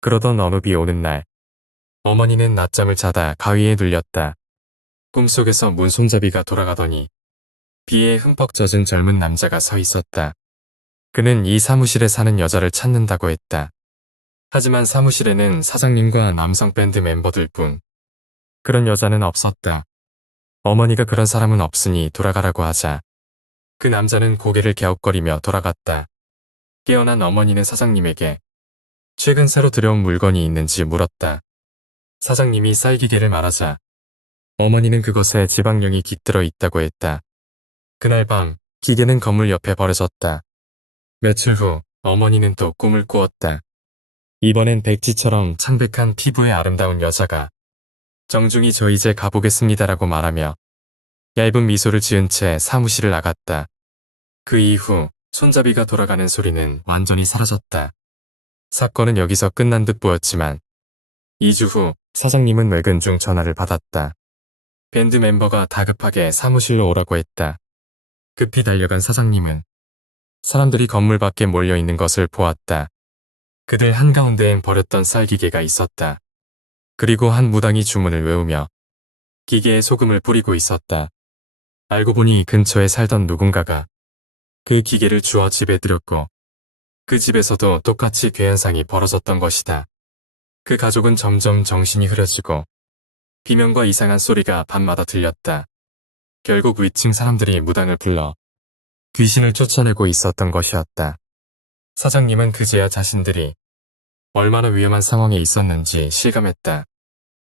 그러던 어느 비 오는 날 어머니는 낮잠을 자다 가위에 눌렸다. 꿈속에서 문 손잡이가 돌아가더니 비에 흠뻑 젖은 젊은 남자가 서 있었다. 그는 이 사무실에 사는 여자를 찾는다고 했다. 하지만 사무실에는 사장님과 남성 밴드 멤버들뿐 그런 여자는 없었다. 어머니가 그런 사람은 없으니 돌아가라고 하자 그 남자는 고개를 갸웃거리며 돌아갔다. 깨어난 어머니는 사장님에게 최근 새로 들여온 물건이 있는지 물었다. 사장님이 쌀기계를 말하자 어머니는 그것에 지방령이 깃들어 있다고 했다. 그날 밤 기계는 건물 옆에 버려졌다. 며칠 후 어머니는 또 꿈을 꾸었다. 이번엔 백지처럼 창백한 피부의 아름다운 여자가 정중히 저 이제 가보겠습니다라고 말하며 얇은 미소를 지은 채 사무실을 나갔다. 그 이후 손잡이가 돌아가는 소리는 완전히 사라졌다. 사건은 여기서 끝난 듯 보였지만 2주 후 사장님은 외근 중 전화를 받았다. 밴드 멤버가 다급하게 사무실로 오라고 했다. 급히 달려간 사장님은 사람들이 건물 밖에 몰려있는 것을 보았다. 그들 한가운데엔 버렸던 쌀기계가 있었다. 그리고 한 무당이 주문을 외우며 기계에 소금을 뿌리고 있었다. 알고 보니 근처에 살던 누군가가 그 기계를 주워 집에 들였고 그 집에서도 똑같이 괴현상이 벌어졌던 것이다. 그 가족은 점점 정신이 흐려지고 비명과 이상한 소리가 밤마다 들렸다. 결국 위층 사람들이 무당을 불러 귀신을 쫓아내고 있었던 것이었다. 사장님은 그제야 자신들이 얼마나 위험한 상황에 있었는지 실감했다.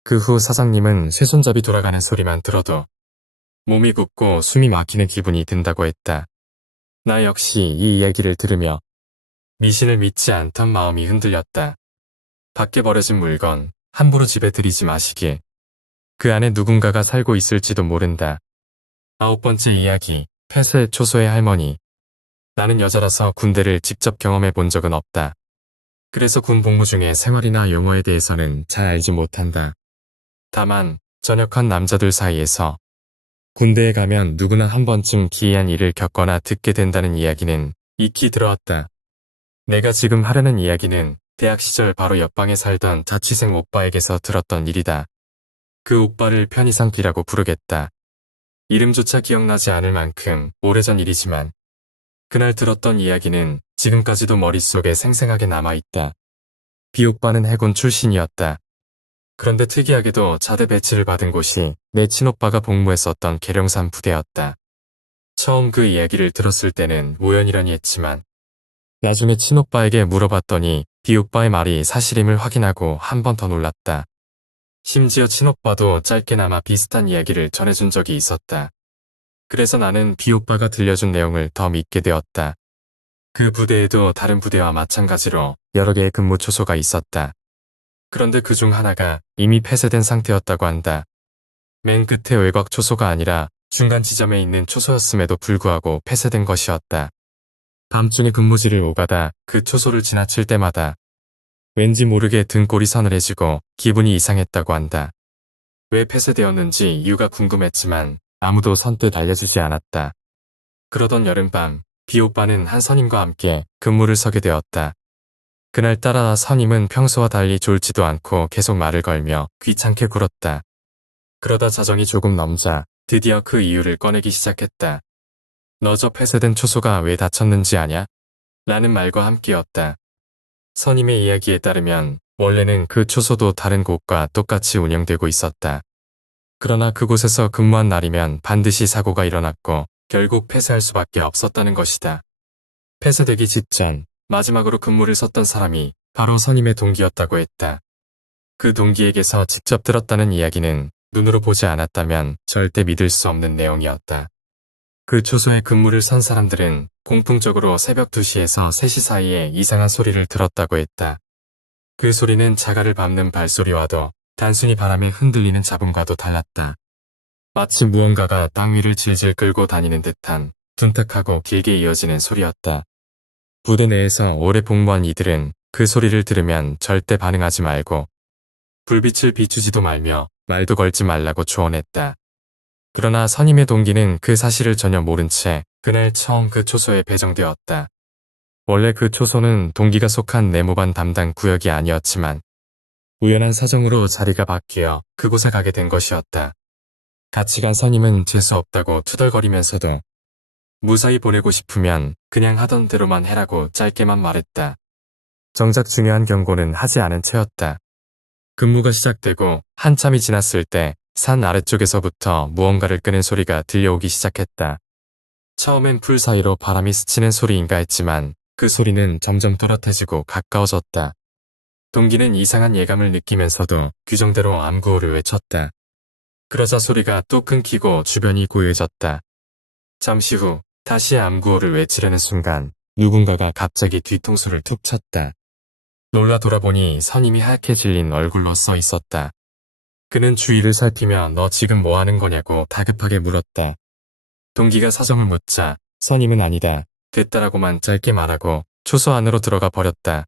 그 후 사장님은 쇠손잡이 돌아가는 소리만 들어도 몸이 굳고 숨이 막히는 기분이 든다고 했다. 나 역시 이 이야기를 들으며 미신을 믿지 않던 마음이 흔들렸다. 밖에 버려진 물건 함부로 집에 들이지 마시길. 그 안에 누군가가 살고 있을지도 모른다. 9번째 이야기, 폐쇄 초소의 할머니. 나는 여자라서 군대를 직접 경험해 본 적은 없다. 그래서 군 복무 중에 생활이나 용어에 대해서는 잘 알지 못한다. 다만 전역한 남자들 사이에서 군대에 가면 누구나 한 번쯤 기이한 일을 겪거나 듣게 된다는 이야기는 익히 들어왔다. 내가 지금 하려는 이야기는 대학 시절 바로 옆방에 살던 자취생 오빠에게서 들었던 일이다. 그 오빠를 편의상 B라고 부르겠다. 이름조차 기억나지 않을 만큼 오래전 일이지만 그날 들었던 이야기는 지금까지도 머릿속에 생생하게 남아있다. B 오빠는 해군 출신이었다. 그런데 특이하게도 자대 배치를 받은 곳이 내 친오빠가 복무했었던 계룡산 부대였다. 처음 그 이야기를 들었을 때는 우연이라니 했지만 나중에 친오빠에게 물어봤더니 B 오빠의 말이 사실임을 확인하고 한 번 더 놀랐다. 심지어 친오빠도 짧게나마 비슷한 이야기를 전해준 적이 있었다. 그래서 나는 B 오빠가 들려준 내용을 더 믿게 되었다. 그 부대에도 다른 부대와 마찬가지로 여러 개의 근무 초소가 있었다. 그런데 그중 하나가 이미 폐쇄된 상태였다고 한다. 맨 끝에 외곽 초소가 아니라 중간 지점에 있는 초소였음에도 불구하고 폐쇄된 것이었다. 밤중에 근무지를 오가다 그 초소를 지나칠 때마다 왠지 모르게 등골이 서늘해지고 기분이 이상했다고 한다. 왜 폐쇄되었는지 이유가 궁금했지만 아무도 선뜻 알려주지 않았다. 그러던 여름밤, B 오빠는 한 선임과 함께 근무를 서게 되었다. 그날따라 선임은 평소와 달리 졸지도 않고 계속 말을 걸며 귀찮게 굴었다. 그러다 자정이 조금 넘자 드디어 그 이유를 꺼내기 시작했다. 너 저 폐쇄된 초소가 왜 닫혔는지 아냐? 라는 말과 함께였다. 선임의 이야기에 따르면 원래는 그 초소도 다른 곳과 똑같이 운영되고 있었다. 그러나 그곳에서 근무한 날이면 반드시 사고가 일어났고 결국 폐쇄할 수밖에 없었다는 것이다. 폐쇄되기 직전 마지막으로 근무를 섰던 사람이 바로 선임의 동기였다고 했다. 그 동기에게서 직접 들었다는 이야기는 눈으로 보지 않았다면 절대 믿을 수 없는 내용이었다. 그 초소에 근무를 선 사람들은 공통적으로 새벽 2시에서 3시 사이에 이상한 소리를 들었다고 했다. 그 소리는 자갈을 밟는 발소리와도 단순히 바람에 흔들리는 잡음과도 달랐다. 마치 무언가가 땅 위를 질질 끌고 다니는 듯한 둔탁하고 길게 이어지는 소리였다. 부대 내에서 오래 복무한 이들은 그 소리를 들으면 절대 반응하지 말고 불빛을 비추지도 말며 말도 걸지 말라고 조언했다. 그러나 선임의 동기는 그 사실을 전혀 모른 채 그날 처음 그 초소에 배정되었다. 원래 그 초소는 동기가 속한 내무반 담당 구역이 아니었지만 우연한 사정으로 자리가 바뀌어 그곳에 가게 된 것이었다. 같이 간 선임은 재수 없다고 투덜거리면서도 무사히 보내고 싶으면 그냥 하던 대로만 해라고 짧게만 말했다. 정작 중요한 경고는 하지 않은 채였다. 근무가 시작되고 한참이 지났을 때 산 아래쪽에서부터 무언가를 끄는 소리가 들려오기 시작했다. 처음엔 풀 사이로 바람이 스치는 소리인가 했지만 그 소리는 점점 또렷해지고 가까워졌다. 동기는 이상한 예감을 느끼면서도 규정대로 암구호를 외쳤다. 그러자 소리가 또 끊기고 주변이 고요해졌다. 잠시 후 다시 암구호를 외치려는 순간 누군가가 갑자기 뒤통수를 툭 쳤다. 놀라 돌아보니 선임이 하얗게 질린 얼굴로 써 있었다. 그는 주위를 살피며 너 지금 뭐 하는 거냐고 다급하게 물었다. 동기가 사정을 묻자 선임은 아니다. 됐다라고만 짧게 말하고 초소 안으로 들어가 버렸다.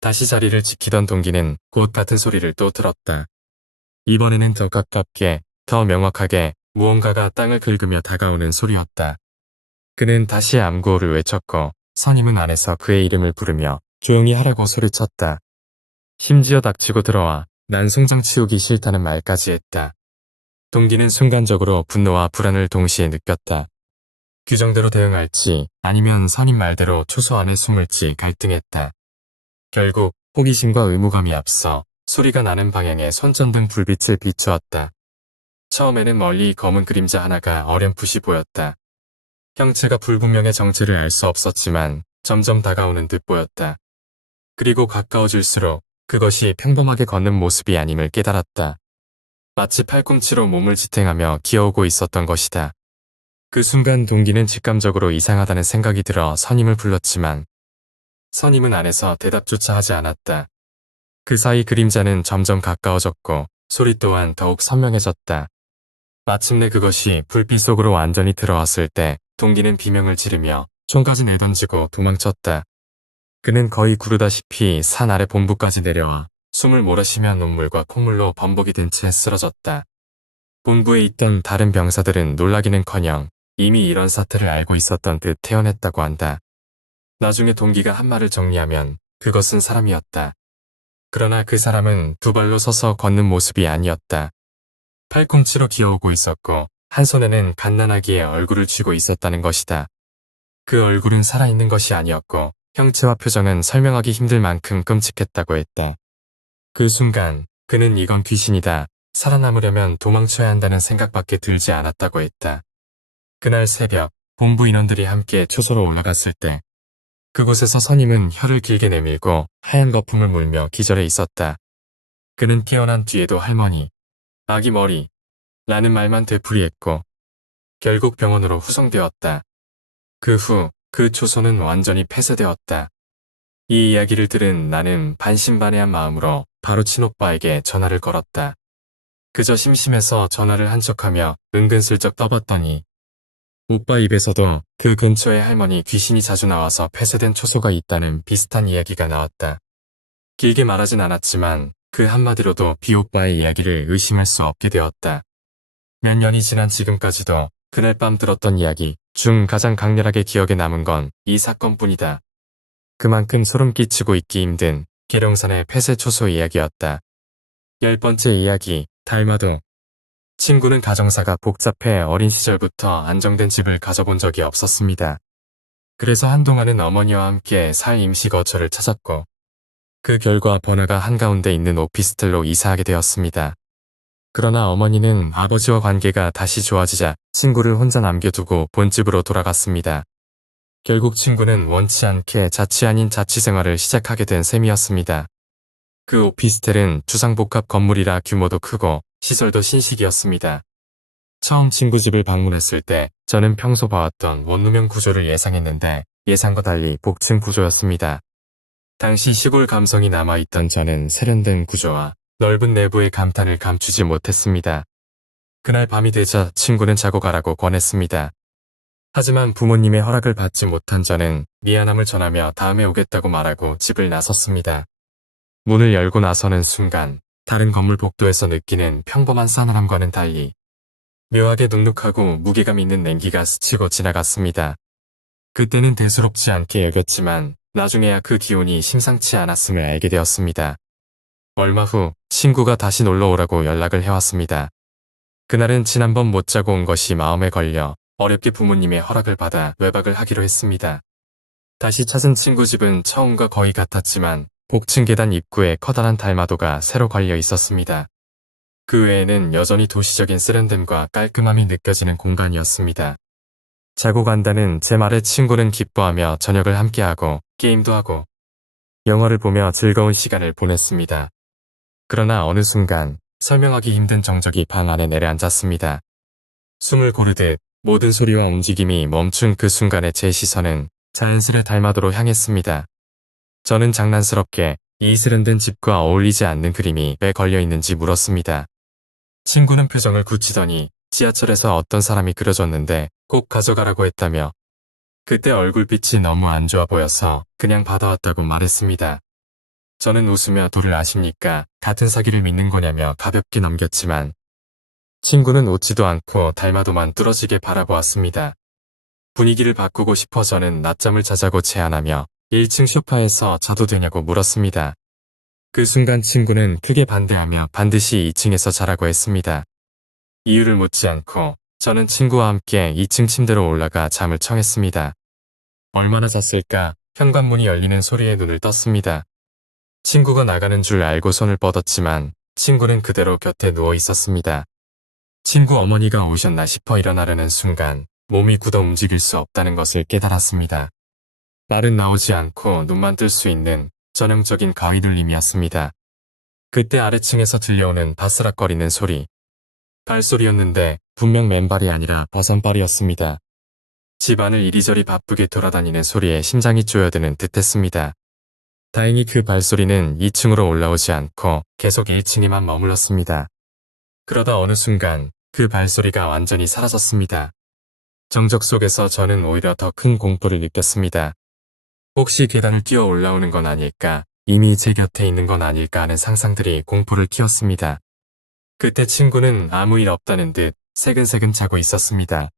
다시 자리를 지키던 동기는 곧 같은 소리를 또 들었다. 이번에는 더 가깝게, 더 명확하게 무언가가 땅을 긁으며 다가오는 소리였다. 그는 다시 암구호를 외쳤고 선임은 안에서 그의 이름을 부르며 조용히 하라고 소리쳤다. 심지어 닥치고 들어와 난 송장 치우기 싫다는 말까지 했다. 동기는 순간적으로 분노와 불안을 동시에 느꼈다. 규정대로 대응할지 아니면 선임 말대로 초소 안에 숨을지 갈등했다. 결국 호기심과 의무감이 앞서 소리가 나는 방향에 손전등 불빛을 비추었다. 처음에는 멀리 검은 그림자 하나가 어렴풋이 보였다. 형체가 불분명해 정체를 알 수 없었지만 점점 다가오는 듯 보였다. 그리고 가까워질수록 그것이 평범하게 걷는 모습이 아님을 깨달았다. 마치 팔꿈치로 몸을 지탱하며 기어오고 있었던 것이다. 그 순간 동기는 직감적으로 이상하다는 생각이 들어 선임을 불렀지만 선임은 안에서 대답조차 하지 않았다. 그 사이 그림자는 점점 가까워졌고 소리 또한 더욱 선명해졌다. 마침내 그것이 불빛 속으로 완전히 들어왔을 때 동기는 비명을 지르며 총까지 내던지고 도망쳤다. 그는 거의 구르다시피 산 아래 본부까지 내려와 숨을 몰아쉬며 눈물과 콧물로 범벅이 된 채 쓰러졌다. 본부에 있던 다른 병사들은 놀라기는커녕 이미 이런 사태를 알고 있었던 듯 태어났다고 한다. 나중에 동기가 한 말을 정리하면 그것은 사람이었다. 그러나 그 사람은 두 발로 서서 걷는 모습이 아니었다. 팔꿈치로 기어오고 있었고 한 손에는 갓난아기의 얼굴을 쥐고 있었다는 것이다. 그 얼굴은 살아있는 것이 아니었고 형체와 표정은 설명하기 힘들 만큼 끔찍했다고 했다. 그 순간 그는 이건 귀신이다. 살아남으려면 도망쳐야 한다는 생각밖에 들지 않았다고 했다. 그날 새벽 본부 인원들이 함께 초소로 올라갔을 때 그곳에서 선임은 혀를 길게 내밀고 하얀 거품을 물며 기절해 있었다. 그는 깨어난 뒤에도 할머니, 아기 머리 라는 말만 되풀이했고 결국 병원으로 후송되었다. 그 후 그 초소는 완전히 폐쇄되었다. 이 이야기를 들은 나는 반신반의한 마음으로 바로 친오빠에게 전화를 걸었다. 그저 심심해서 전화를 한 척하며 은근슬쩍 떠봤더니 오빠 입에서도 그 근처에 할머니 귀신이 자주 나와서 폐쇄된 초소가 있다는 비슷한 이야기가 나왔다. 길게 말하진 않았지만 그 한마디로도 비오빠의 이야기를 의심할 수 없게 되었다. 몇 년이 지난 지금까지도 그날 밤 들었던 이야기 중 가장 강렬하게 기억에 남은 건 이 사건뿐이다. 그만큼 소름 끼치고 있기 힘든 계룡산의 폐쇄 초소 이야기였다. 10번째 이야기, 달마도. 친구는 가정사가 복잡해 어린 시절부터 안정된 집을 가져본 적이 없었습니다. 그래서 한동안은 어머니와 함께 살 임시 거처를 찾았고 그 결과 번화가 한가운데 있는 오피스텔로 이사하게 되었습니다. 그러나 어머니는 아버지와 관계가 다시 좋아지자 친구를 혼자 남겨두고 본집으로 돌아갔습니다. 결국 친구는 원치 않게 자취 아닌 자취 생활을 시작하게 된 셈이었습니다. 그 오피스텔은 주상복합 건물이라 규모도 크고 시설도 신식이었습니다. 처음 친구 집을 방문했을 때 저는 평소 봐왔던 원룸형 구조를 예상했는데 예상과 달리 복층 구조였습니다. 당시 시골 감성이 남아있던 저는 세련된 구조와 넓은 내부의 감탄을 감추지 못했습니다. 그날 밤이 되자 친구는 자고 가라고 권했습니다. 하지만 부모님의 허락을 받지 못한 저는 미안함을 전하며 다음에 오겠다고 말하고 집을 나섰습니다. 문을 열고 나서는 순간 다른 건물 복도에서 느끼는 평범한 싸늘함과는 달리 묘하게 눅눅하고 무게감 있는 냉기가 스치고 지나갔습니다. 그때는 대수롭지 않게 여겼지만 나중에야 그 기운이 심상치 않았음을 알게 되었습니다. 얼마 후 친구가 다시 놀러 오라고 연락을 해왔습니다. 그날은 지난번 못 자고 온 것이 마음에 걸려 어렵게 부모님의 허락을 받아 외박을 하기로 했습니다. 다시 찾은 친구 집은 처음과 거의 같았지만 복층 계단 입구에 커다란 달마도가 새로 걸려 있었습니다. 그 외에는 여전히 도시적인 세련됨과 깔끔함이 느껴지는 공간이었습니다. 자고 간다는 제 말에 친구는 기뻐하며 저녁을 함께하고 게임도 하고 영화를 보며 즐거운 시간을 보냈습니다. 그러나 어느 순간 설명하기 힘든 정적이 방 안에 내려앉았습니다. 숨을 고르듯 모든 소리와 움직임이 멈춘 그 순간에 제 시선은 자연스레 달마도로 향했습니다. 저는 장난스럽게 이 세련된 집과 어울리지 않는 그림이 왜 걸려 있는지 물었습니다. 친구는 표정을 굳히더니 지하철에서 어떤 사람이 그려줬는데 꼭 가져가라고 했다며 그때 얼굴빛이 너무 안 좋아 보여서 그냥 받아왔다고 말했습니다. 저는 웃으며 도를 아십니까? 같은 사기를 믿는 거냐며 가볍게 넘겼지만 친구는 웃지도 않고 달마도만 뚫어지게 바라보았습니다. 분위기를 바꾸고 싶어 저는 낮잠을 자자고 제안하며 1층 소파에서 자도 되냐고 물었습니다. 그 순간 친구는 크게 반대하며 반드시 2층에서 자라고 했습니다. 이유를 묻지 않고 저는 친구와 함께 2층 침대로 올라가 잠을 청했습니다. 얼마나 잤을까? 현관문이 열리는 소리에 눈을 떴습니다. 친구가 나가는 줄 알고 손을 뻗었지만 친구는 그대로 곁에 누워 있었습니다. 친구 어머니가 오셨나 싶어 일어나려는 순간 몸이 굳어 움직일 수 없다는 것을 깨달았습니다. 말은 나오지 않고 눈만 뜰 수 있는 전형적인 가위 눌림이었습니다. 그때 아래층에서 들려오는 바스락거리는 소리. 발소리였는데 분명 맨발이 아니라 버선발이었습니다. 집안을 이리저리 바쁘게 돌아다니는 소리에 심장이 쪼여드는 듯했습니다. 다행히 그 발소리는 2층으로 올라오지 않고 계속 1층에만 머물렀습니다. 그러다 어느 순간 그 발소리가 완전히 사라졌습니다. 정적 속에서 저는 오히려 더 큰 공포를 느꼈습니다. 혹시 계단을 뛰어 올라오는 건 아닐까, 이미 제 곁에 있는 건 아닐까 하는 상상들이 공포를 키웠습니다. 그때 친구는 아무 일 없다는 듯 새근새근 자고 있었습니다.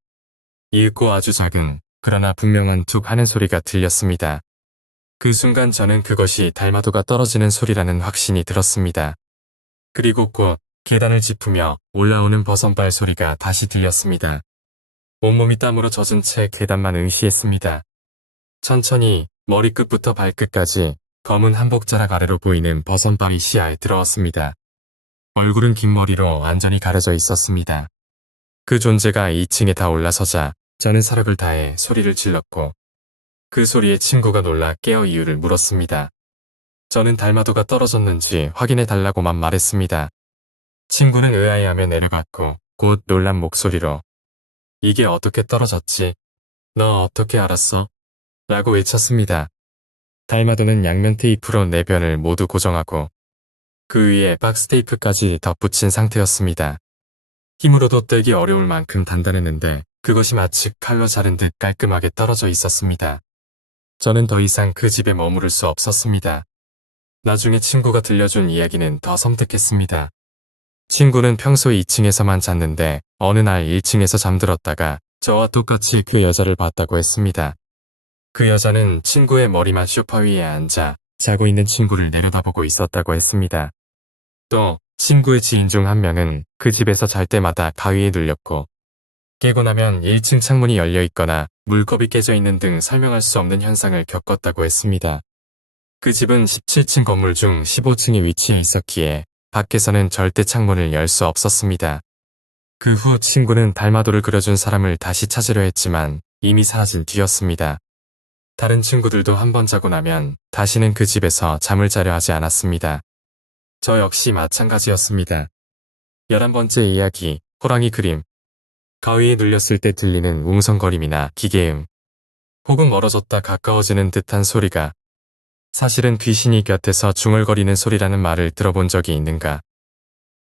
이윽고 아주 작은, 그러나 분명한 툭 하는 소리가 들렸습니다. 그 순간 저는 그것이 달마도가 떨어지는 소리라는 확신이 들었습니다. 그리고 곧 계단을 짚으며 올라오는 버선발 소리가 다시 들렸습니다. 온몸이 땀으로 젖은 채 계단만 응시했습니다. 천천히 머리끝부터 발끝까지 검은 한복자락 아래로 보이는 버선발이 시야에 들어왔습니다. 얼굴은 긴 머리로 완전히 가려져 있었습니다. 그 존재가 2층에 다 올라서자 저는 사력을 다해 소리를 질렀고 그 소리에 친구가 놀라 깨어 이유를 물었습니다. 저는 달마도가 떨어졌는지 확인해 달라고만 말했습니다. 친구는 의아해하며 내려갔고 곧 놀란 목소리로 이게 어떻게 떨어졌지? 너 어떻게 알았어? 라고 외쳤습니다. 달마도는 양면 테이프로 내 변을 모두 고정하고 그 위에 박스 테이프까지 덧붙인 상태였습니다. 힘으로도 떼기 어려울 만큼 단단했는데 그것이 마치 칼로 자른 듯 깔끔하게 떨어져 있었습니다. 저는 더 이상 그 집에 머무를 수 없었습니다. 나중에 친구가 들려준 이야기는 더 섬뜩했습니다. 친구는 평소 2층에서만 잤는데 어느 날 1층에서 잠들었다가 저와 똑같이 그 여자를 봤다고 했습니다. 그 여자는 친구의 머리만 소파 위에 앉아 자고 있는 친구를 내려다보고 있었다고 했습니다. 또 친구의 지인 중 한 명은 그 집에서 잘 때마다 가위에 눌렸고 깨고 나면 1층 창문이 열려 있거나 물컵이 깨져 있는 등 설명할 수 없는 현상을 겪었다고 했습니다. 그 집은 17층 건물 중 15층에 위치해 있었기에 밖에서는 절대 창문을 열 수 없었습니다. 그 후 친구는 달마도를 그려준 사람을 다시 찾으려 했지만 이미 사라진 뒤였습니다. 다른 친구들도 한 번 자고 나면 다시는 그 집에서 잠을 자려 하지 않았습니다. 저 역시 마찬가지였습니다. 11번째 이야기, 호랑이 그림. 가위에 눌렸을 때 들리는 웅성거림이나 기계음, 혹은 멀어졌다 가까워지는 듯한 소리가 사실은 귀신이 곁에서 중얼거리는 소리라는 말을 들어본 적이 있는가?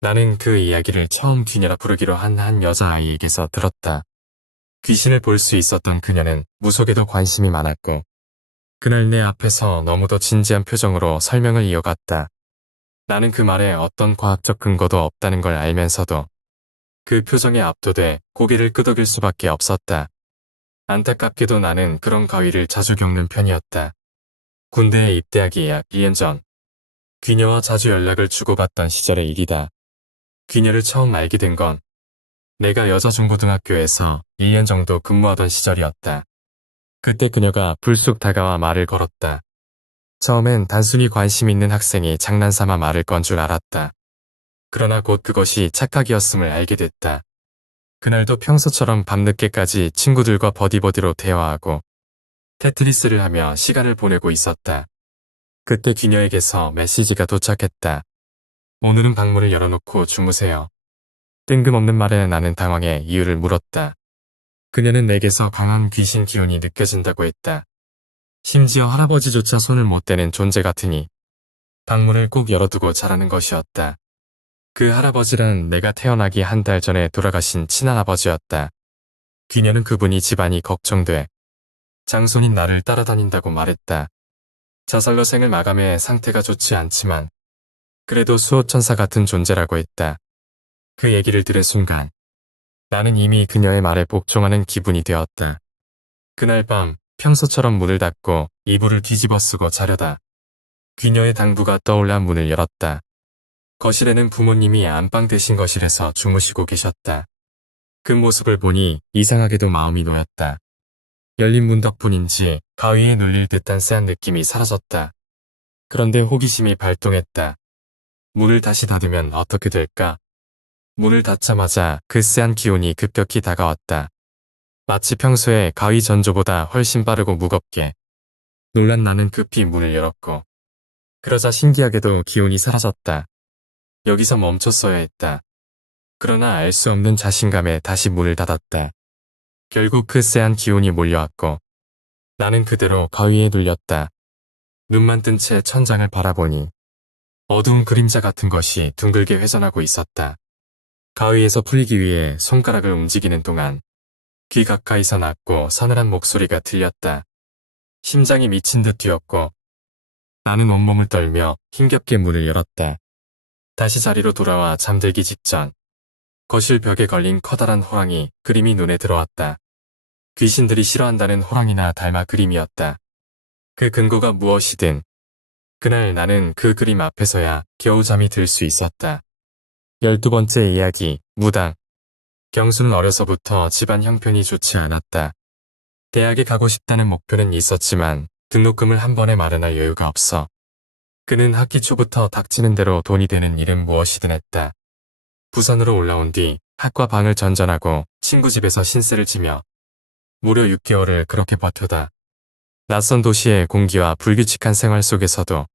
나는 그 이야기를 처음 귀녀라 부르기로 한 여자아이에게서 들었다. 귀신을 볼 수 있었던 그녀는 무속에도 관심이 많았고 그날 내 앞에서 너무도 진지한 표정으로 설명을 이어갔다. 나는 그 말에 어떤 과학적 근거도 없다는 걸 알면서도 그 표정에 압도돼 고개를 끄덕일 수밖에 없었다. 안타깝게도 나는 그런 가위를 자주 겪는 편이었다. 군대에 입대하기 약 2년 전, 귀녀와 자주 연락을 주고받던 시절의 일이다. 귀녀를 처음 알게 된 건 내가 여자중고등학교에서 1년 정도 근무하던 시절이었다. 그때 그녀가 불쑥 다가와 말을 걸었다. 처음엔 단순히 관심 있는 학생이 장난삼아 말을 건 줄 알았다. 그러나 곧 그것이 착각이었음을 알게 됐다. 그날도 평소처럼 밤늦게까지 친구들과 버디버디로 대화하고 테트리스를 하며 시간을 보내고 있었다. 그때 귀녀에게서 메시지가 도착했다. 오늘은 방문을 열어놓고 주무세요. 뜬금없는 말에 나는 당황해 이유를 물었다. 그녀는 내게서 강한 귀신 기운이 느껴진다고 했다. 심지어 할아버지조차 손을 못 대는 존재 같으니 방문을 꼭 열어두고 자라는 것이었다. 그 할아버지란 내가 태어나기 한 달 전에 돌아가신 친할아버지였다. 귀녀는 그분이 집안이 걱정돼 장손인 나를 따라다닌다고 말했다. 자살로 생을 마감해 상태가 좋지 않지만 그래도 수호천사 같은 존재라고 했다. 그 얘기를 들은 순간 나는 이미 그녀의 말에 복종하는 기분이 되었다. 그날 밤 평소처럼 문을 닫고 이불을 뒤집어 쓰고 자려다 귀녀의 당부가 떠올라 문을 열었다. 거실에는 부모님이 안방 대신 거실에서 주무시고 계셨다. 그 모습을 보니 이상하게도 마음이 놓였다. 열린 문 덕분인지 가위에 눌릴 듯한 쎄한 느낌이 사라졌다. 그런데 호기심이 발동했다. 문을 다시 닫으면 어떻게 될까? 문을 닫자마자 그 쎄한 기운이 급격히 다가왔다. 마치 평소에 가위 전조보다 훨씬 빠르고 무겁게. 놀란 나는 급히 문을 열었고, 그러자 신기하게도 기운이 사라졌다. 여기서 멈췄어야 했다. 그러나 알 수 없는 자신감에 다시 문을 닫았다. 결국 그 쎄한 기운이 몰려왔고, 나는 그대로 가위에 눌렸다. 눈만 뜬 채 천장을 바라보니 어두운 그림자 같은 것이 둥글게 회전하고 있었다. 가위에서 풀리기 위해 손가락을 움직이는 동안 귀 가까이서 낮고 서늘한 목소리가 들렸다. 심장이 미친 듯 뛰었고 나는 온몸을 떨며 힘겹게 문을 열었다. 다시 자리로 돌아와 잠들기 직전 거실 벽에 걸린 커다란 호랑이 그림이 눈에 들어왔다. 귀신들이 싫어한다는 호랑이나 닮아 그림이었다. 그 근거가 무엇이든 그날 나는 그 그림 앞에서야 겨우 잠이 들 수 있었다. 12번째 이야기, 무당. 경수는 어려서부터 집안 형편이 좋지 않았다. 대학에 가고 싶다는 목표는 있었지만 등록금을 한 번에 마련할 여유가 없어. 그는 학기 초부터 닥치는 대로 돈이 되는 일은 무엇이든 했다. 부산으로 올라온 뒤 학과 방을 전전하고 친구 집에서 신세를 지며 무려 6개월을 그렇게 버텨다. 낯선 도시의 공기와 불규칙한 생활 속에서도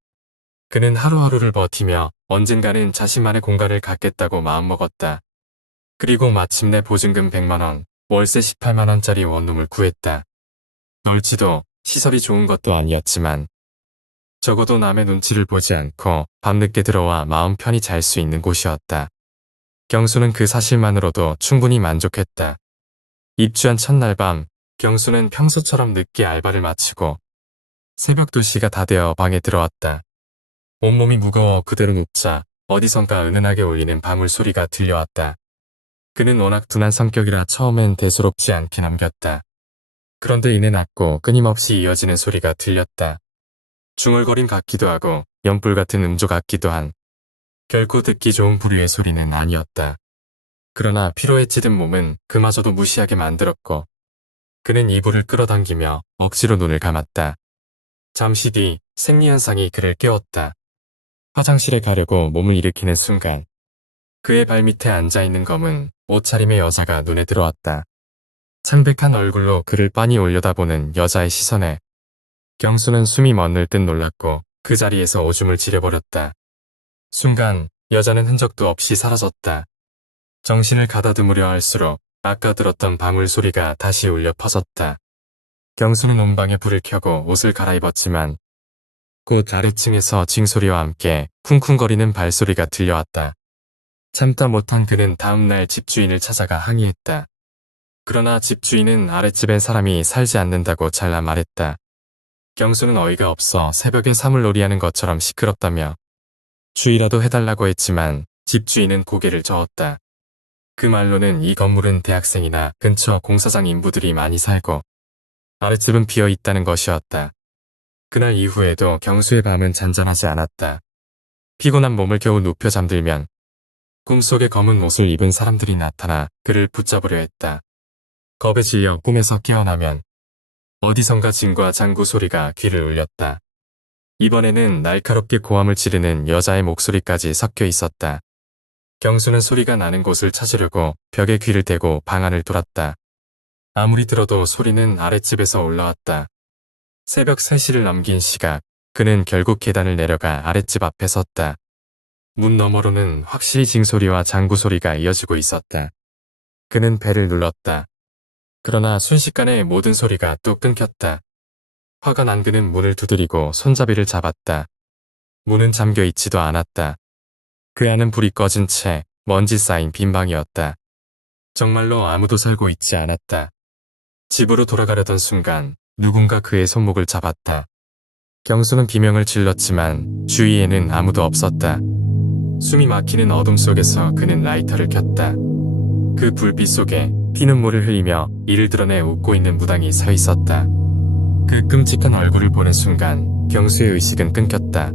그는 하루하루를 버티며 언젠가는 자신만의 공간을 갖겠다고 마음먹었다. 그리고 마침내 보증금 100만원, 월세 18만원짜리 원룸을 구했다. 넓지도 시설이 좋은 것도 아니었지만 적어도 남의 눈치를 보지 않고 밤늦게 들어와 마음 편히 잘 수 있는 곳이었다. 경수는 그 사실만으로도 충분히 만족했다. 입주한 첫날 밤, 경수는 평소처럼 늦게 알바를 마치고 새벽 2시가 다 되어 방에 들어왔다. 온몸이 무거워 그대로 눕자 어디선가 은은하게 울리는 바물 소리가 들려왔다. 그는 워낙 둔한 성격이라 처음엔 대수롭지 않게 넘겼다. 그런데 이내 낮고 끊임없이 이어지는 소리가 들렸다. 중얼거림 같기도 하고 연불 같은 음조 같기도 한 결코 듣기 좋은 부류의 소리는 아니었다. 그러나 피로에 찌든 몸은 그마저도 무시하게 만들었고 그는 이불을 끌어당기며 억지로 눈을 감았다. 잠시 뒤 생리현상이 그를 깨웠다. 화장실에 가려고 몸을 일으키는 순간 그의 발밑에 앉아있는 검은 옷차림의 여자가 눈에 들어왔다. 창백한 얼굴로 그를 빤히 올려다보는 여자의 시선에 경수는 숨이 멎을 듯 놀랐고 그 자리에서 오줌을 지려버렸다. 순간 여자는 흔적도 없이 사라졌다. 정신을 가다듬으려 할수록 아까 들었던 바물 소리가 다시 울려 퍼졌다. 경수는 온방에 불을 켜고 옷을 갈아입었지만 곧 아래층에서 징소리와 함께 쿵쿵거리는 발소리가 들려왔다. 참다 못한 그는 다음날 집주인을 찾아가 항의했다. 그러나 집주인은 아랫집엔 사람이 살지 않는다고 잘라 말했다. 경수는 어이가 없어 새벽에 사물놀이하는 것처럼 시끄럽다며 주의라도 해달라고 했지만 집주인은 고개를 저었다. 그 말로는 이 건물은 대학생이나 근처 공사장 인부들이 많이 살고 아랫집은 비어 있다는 것이었다. 그날 이후에도 경수의 밤은 잔잔하지 않았다. 피곤한 몸을 겨우 눕혀 잠들면 꿈속에 검은 옷을 입은 사람들이 나타나 그를 붙잡으려 했다. 겁에 질려 꿈에서 깨어나면 어디선가 진과 장구 소리가 귀를 울렸다. 이번에는 날카롭게 고함을 지르는 여자의 목소리까지 섞여 있었다. 경수는 소리가 나는 곳을 찾으려고 벽에 귀를 대고 방 안을 돌았다. 아무리 들어도 소리는 아랫집에서 올라왔다. 새벽 3시를 넘긴 시각, 그는 결국 계단을 내려가 아랫집 앞에 섰다. 문 너머로는 확실히 징소리와 장구 소리가 이어지고 있었다. 그는 벨을 눌렀다. 그러나 순식간에 모든 소리가 또 끊겼다. 화가 난 그는 문을 두드리고 손잡이를 잡았다. 문은 잠겨 있지도 않았다. 그 안은 불이 꺼진 채 먼지 쌓인 빈 방이었다. 정말로 아무도 살고 있지 않았다. 집으로 돌아가려던 순간 누군가 그의 손목을 잡았다. 경수는 비명을 질렀지만 주위에는 아무도 없었다. 숨이 막히는 어둠 속에서 그는 라이터를 켰다. 그 불빛 속에 피눈물을 흘리며 이를 드러내 웃고 있는 무당이 서 있었다. 그 끔찍한 얼굴을 보는 순간 경수의 의식은 끊겼다.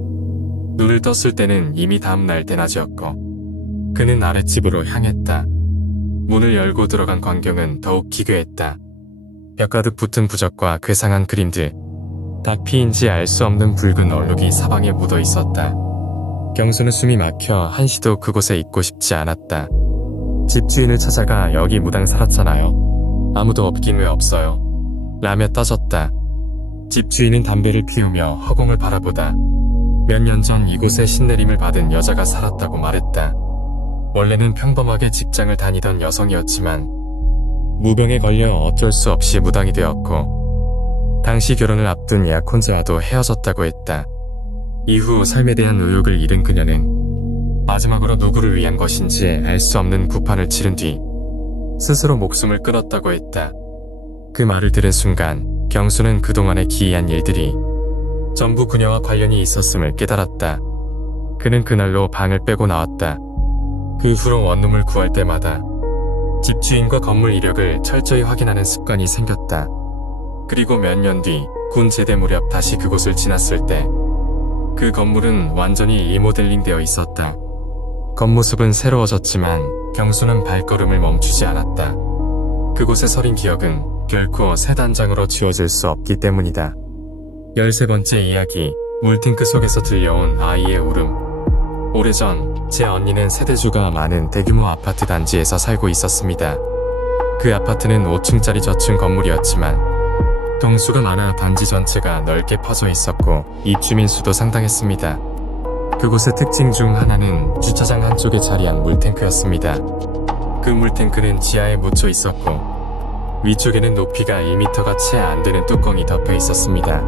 눈을 떴을 때는 이미 다음날 대낮이었고 그는 아랫집으로 향했다. 문을 열고 들어간 광경은 더욱 기괴했다. 벽 가득 붙은 부적과 괴상한 그림들, 닭피인지 알 수 없는 붉은 얼룩이 사방에 묻어 있었다. 경수는 숨이 막혀 한시도 그곳에 있고 싶지 않았다. 집주인을 찾아가 여기 무당 살았잖아요. 아무도 없긴 왜 없어요? 라며 따졌다. 집주인은 담배를 피우며 허공을 바라보다 몇 년 전 이곳에 신내림을 받은 여자가 살았다고 말했다. 원래는 평범하게 직장을 다니던 여성이었지만 무병에 걸려 어쩔 수 없이 무당이 되었고 당시 결혼을 앞둔 약혼자와도 헤어졌다고 했다. 이후 삶에 대한 의욕을 잃은 그녀는 마지막으로 누구를 위한 것인지 알 수 없는 구판을 치른 뒤 스스로 목숨을 끊었다고 했다. 그 말을 들은 순간 경수는 그동안의 기이한 일들이 전부 그녀와 관련이 있었음을 깨달았다. 그는 그날로 방을 빼고 나왔다. 그 후로 원룸을 구할 때마다 집주인과 건물 이력을 철저히 확인하는 습관이 생겼다. 그리고 몇 년 뒤 군 제대 무렵 다시 그곳을 지났을 때 그 건물은 완전히 리모델링 되어 있었다. 겉모습은 새로워졌지만 경수는 발걸음을 멈추지 않았다. 그곳에 서린 기억은 결코 새 단장으로 지워질 수 없기 때문이다. 13번째 이야기, 물탱크 속에서 들려온 아이의 울음. 오래전 제 언니는 세대주가 많은 대규모 아파트 단지에서 살고 있었습니다. 그 아파트는 5층짜리 저층 건물이었지만 동수가 많아 단지 전체가 넓게 퍼져 있었고 입주민 수도 상당했습니다. 그곳의 특징 중 하나는 주차장 한쪽에 자리한 물탱크였습니다. 그 물탱크는 지하에 묻혀 있었고 위쪽에는 높이가 1m가 채 안 되는 뚜껑이 덮여 있었습니다.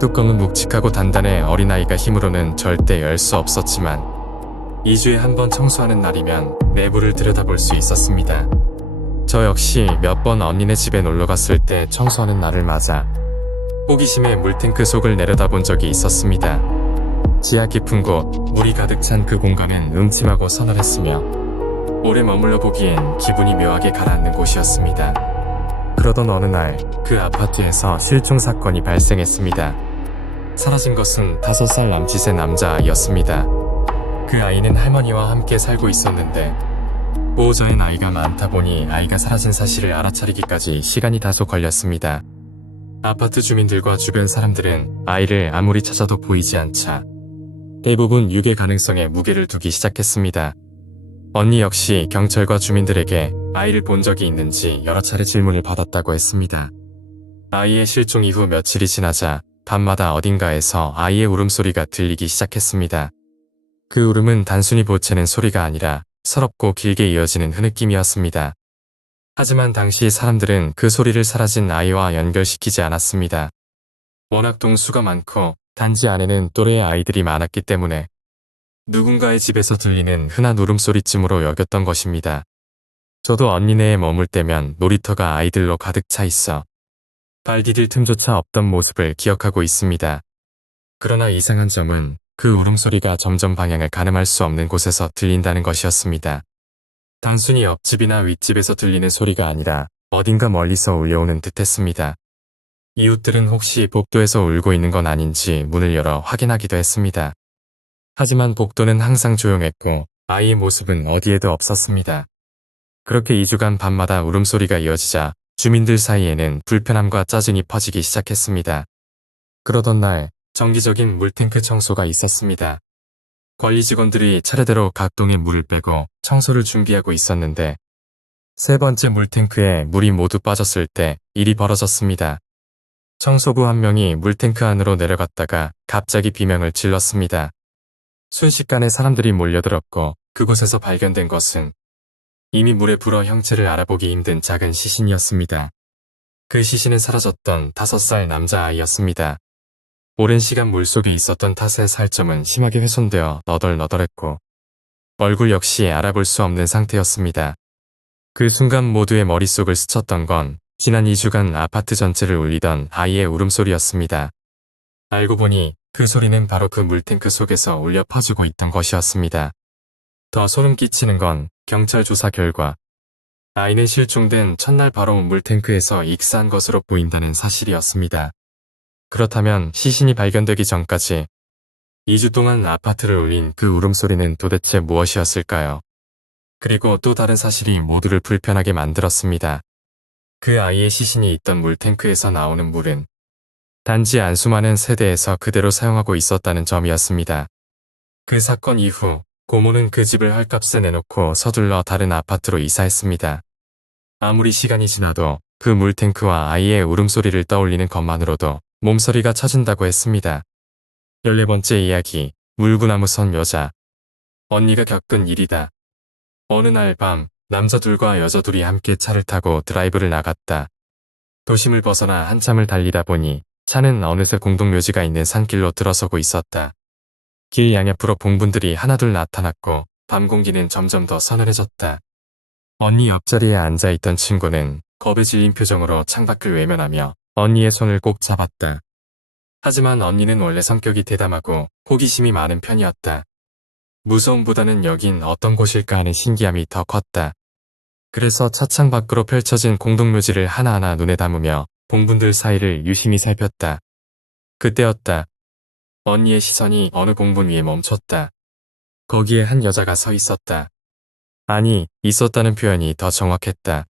뚜껑은 묵직하고 단단해 어린아이가 힘으로는 절대 열 수 없었지만 2주에 한 번 청소하는 날이면 내부를 들여다볼 수 있었습니다. 저 역시 몇 번 언니네 집에 놀러갔을 때 청소하는 날을 맞아 호기심에 물탱크 속을 내려다본 적이 있었습니다. 지하 깊은 곳, 물이 가득 찬 그 공간은 음침하고 서늘했으며 오래 머물러 보기엔 기분이 묘하게 가라앉는 곳이었습니다. 그러던 어느 날 그 아파트에서 실종 사건이 발생했습니다. 사라진 것은 5살 남짓의 남자아이였습니다. 그 아이는 할머니와 함께 살고 있었는데 보호자의 나이가 많다 보니 아이가 사라진 사실을 알아차리기까지 시간이 다소 걸렸습니다. 아파트 주민들과 주변 사람들은 아이를 아무리 찾아도 보이지 않자 대부분 유괴 가능성에 무게를 두기 시작했습니다. 언니 역시 경찰과 주민들에게 아이를 본 적이 있는지 여러 차례 질문을 받았다고 했습니다. 아이의 실종 이후 며칠이 지나자 밤마다 어딘가에서 아이의 울음소리가 들리기 시작했습니다. 그 울음은 단순히 보채는 소리가 아니라 서럽고 길게 이어지는 흐느낌이었습니다. 하지만 당시 사람들은 그 소리를 사라진 아이와 연결시키지 않았습니다. 워낙 동수가 많고 단지 안에는 또래의 아이들이 많았기 때문에 누군가의 집에서 들리는 흔한 울음소리쯤으로 여겼던 것입니다. 저도 언니네에 머물 때면 놀이터가 아이들로 가득 차 있어 발 디딜 틈조차 없던 모습을 기억하고 있습니다. 그러나 이상한 점은 그 울음소리가 점점 방향을 가늠할 수 없는 곳에서 들린다는 것이었습니다. 단순히 옆집이나 윗집에서 들리는 소리가 아니라 어딘가 멀리서 울려오는 듯했습니다. 이웃들은 혹시 복도에서 울고 있는 건 아닌지 문을 열어 확인하기도 했습니다. 하지만 복도는 항상 조용했고 아이의 모습은 어디에도 없었습니다. 그렇게 2주간 밤마다 울음소리가 이어지자 주민들 사이에는 불편함과 짜증이 퍼지기 시작했습니다. 그러던 날 정기적인 물탱크 청소가 있었습니다. 관리 직원들이 차례대로 각 동에 물을 빼고 청소를 준비하고 있었는데 3번째 물탱크에 물이 모두 빠졌을 때 일이 벌어졌습니다. 청소부 한 명이 물탱크 안으로 내려갔다가 갑자기 비명을 질렀습니다. 순식간에 사람들이 몰려들었고 그곳에서 발견된 것은 이미 물에 불어 형체를 알아보기 힘든 작은 시신이었습니다. 그 시신은 사라졌던 5살 남자아이였습니다. 오랜 시간 물속에 있었던 탓에 살점은 심하게 훼손되어 너덜너덜했고 얼굴 역시 알아볼 수 없는 상태였습니다. 그 순간 모두의 머릿속을 스쳤던 건 지난 2주간 아파트 전체를 울리던 아이의 울음소리였습니다. 알고 보니 그 소리는 바로 그 물탱크 속에서 울려 퍼지고 있던 것이었습니다. 더 소름 끼치는 건 경찰 조사 결과 아이는 실종된 첫날 바로 물탱크에서 익사한 것으로 보인다는 사실이었습니다. 그렇다면 시신이 발견되기 전까지 2주 동안 아파트를 울린 그 울음소리는 도대체 무엇이었을까요? 그리고 또 다른 사실이 모두를 불편하게 만들었습니다. 그 아이의 시신이 있던 물탱크에서 나오는 물은 단지 안수많은 세대에서 그대로 사용하고 있었다는 점이었습니다. 그 사건 이후 고모는 그 집을 헐값에 내놓고 서둘러 다른 아파트로 이사했습니다. 아무리 시간이 지나도 그 물탱크와 아이의 울음소리를 떠올리는 것만으로도 몸서리가 쳐진다고 했습니다. 14번째 이야기, 물구나무 선 여자. 언니가 겪은 일이다. 어느 날 밤, 남자 둘과 여자 둘이 함께 차를 타고 드라이브를 나갔다. 도심을 벗어나 한참을 달리다 보니 차는 어느새 공동묘지가 있는 산길로 들어서고 있었다. 길 양옆으로 봉분들이 하나둘 나타났고 밤 공기는 점점 더 서늘해졌다. 언니 옆자리에 앉아있던 친구는 겁에 질린 표정으로 창밖을 외면하며 언니의 손을 꼭 잡았다. 하지만 언니는 원래 성격이 대담하고 호기심이 많은 편이었다. 무서움보다는 여긴 어떤 곳일까 하는 신기함이 더 컸다. 그래서 차창 밖으로 펼쳐진 공동묘지를 하나하나 눈에 담으며 봉분들 사이를 유심히 살폈다. 그때였다. 언니의 시선이 어느 봉분 위에 멈췄다. 거기에 한 여자가 서 있었다. 아니, 있었다는 표현이 더 정확했다.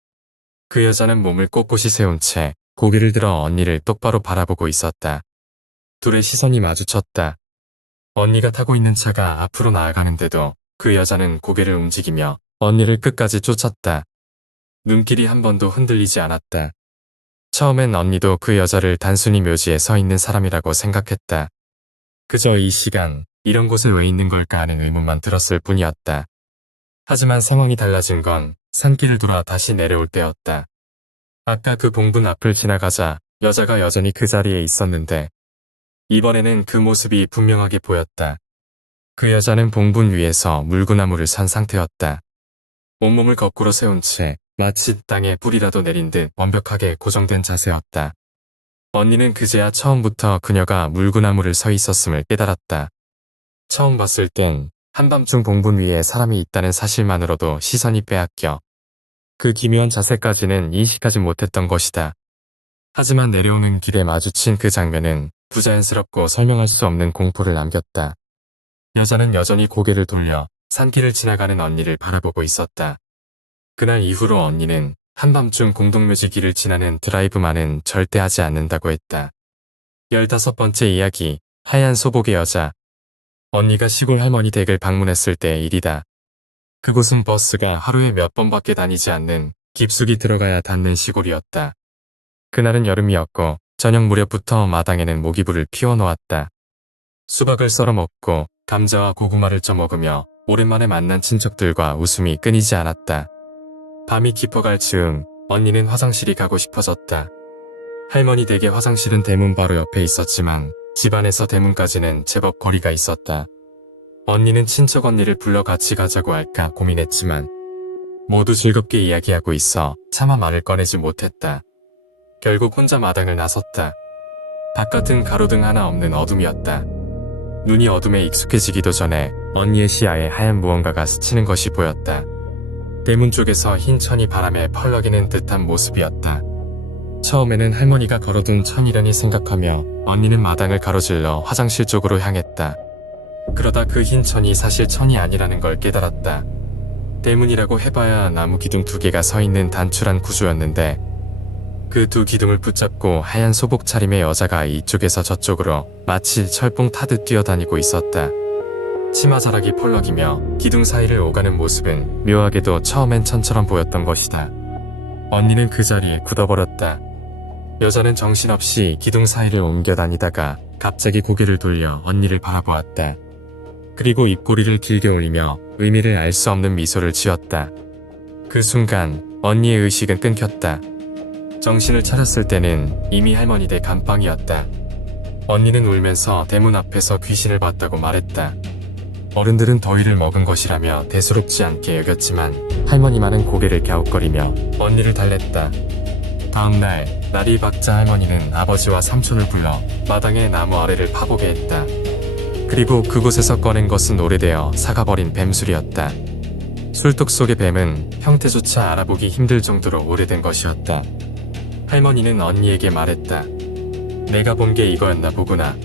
그 여자는 몸을 꼿꼿이 세운 채 고개를 들어 언니를 똑바로 바라보고 있었다. 둘의 시선이 마주쳤다. 언니가 타고 있는 차가 앞으로 나아가는데도 그 여자는 고개를 움직이며 언니를 끝까지 쫓았다. 눈길이 한 번도 흔들리지 않았다. 처음엔 언니도 그 여자를 단순히 묘지에 서 있는 사람이라고 생각했다. 그저 이 시간, 이런 곳에 왜 있는 걸까 하는 의문만 들었을 뿐이었다. 하지만 상황이 달라진 건 산길을 돌아 다시 내려올 때였다. 아까 그 봉분 앞을 지나가자 여자가 여전히 그 자리에 있었는데 이번에는 그 모습이 분명하게 보였다. 그 여자는 봉분 위에서 물구나무를 선 상태였다. 온몸을 거꾸로 세운 채 마치 땅에 뿌리라도 내린 듯 완벽하게 고정된 자세였다. 언니는 그제야 처음부터 그녀가 물구나무를 서 있었음을 깨달았다. 처음 봤을 땐 한밤중 봉분 위에 사람이 있다는 사실만으로도 시선이 빼앗겨 그 기묘한 자세까지는 인식하지 못했던 것이다. 하지만 내려오는 길에 마주친 그 장면은 부자연스럽고 설명할 수 없는 공포를 남겼다. 여자는 여전히 고개를 돌려 산길을 지나가는 언니를 바라보고 있었다. 그날 이후로 언니는 한밤중 공동묘지 길을 지나는 드라이브만은 절대 하지 않는다고 했다. 15번째 이야기, 하얀 소복의 여자. 언니가 시골 할머니 댁을 방문했을 때의 일이다. 그곳은 버스가 하루에 몇 번밖에 다니지 않는 깊숙이 들어가야 닿는 시골이었다. 그날은 여름이었고 저녁 무렵부터 마당에는 모기불을 피워놓았다. 수박을 썰어 먹고 감자와 고구마를 쪄 먹으며 오랜만에 만난 친척들과 웃음이 끊이지 않았다. 밤이 깊어갈 즈음 언니는 화장실이 가고 싶어졌다. 할머니 댁의 화장실은 대문 바로 옆에 있었지만 집안에서 대문까지는 제법 거리가 있었다. 언니는 친척 언니를 불러 같이 가자고 할까 고민했지만 모두 즐겁게 이야기하고 있어 차마 말을 꺼내지 못했다. 결국 혼자 마당을 나섰다. 바깥은 가로등 하나 없는 어둠이었다. 눈이 어둠에 익숙해지기도 전에 언니의 시야에 하얀 무언가가 스치는 것이 보였다. 대문 쪽에서 흰 천이 바람에 펄럭이는 듯한 모습이었다. 처음에는 할머니가 걸어둔 천이라니 생각하며 언니는 마당을 가로질러 화장실 쪽으로 향했다. 그러다 그 흰 천이 사실 천이 아니라는 걸 깨달았다. 대문이라고 해봐야 나무 기둥 2개가 서 있는 단출한 구조였는데 그 두 기둥을 붙잡고 하얀 소복 차림의 여자가 이쪽에서 저쪽으로 마치 철봉 타듯 뛰어다니고 있었다. 치마자락이 펄럭이며 기둥 사이를 오가는 모습은 묘하게도 처음엔 천처럼 보였던 것이다. 언니는 그 자리에 굳어버렸다. 여자는 정신없이 기둥 사이를 옮겨 다니다가 갑자기 고개를 돌려 언니를 바라보았다. 그리고 입꼬리를 길게 올리며 의미를 알 수 없는 미소를 지었다. 그 순간 언니의 의식은 끊겼다. 정신을 차렸을 때는 이미 할머니 댁 안방이었다. 언니는 울면서 대문 앞에서 귀신을 봤다고 말했다. 어른들은 더위를 먹은 것이라며 대수롭지 않게 여겼지만 할머니만은 고개를 갸웃거리며 언니를 달랬다. 다음날 날이 밝자 할머니는 아버지와 삼촌을 불러 마당의 나무 아래를 파보게 했다. 그리고 그곳에서 꺼낸 것은 오래되어 사가버린 뱀술이었다. 술독 속의 뱀은 형태조차 알아보기 힘들 정도로 오래된 것이었다. 할머니는 언니에게 말했다. 내가 본 게 이거였나 보구나.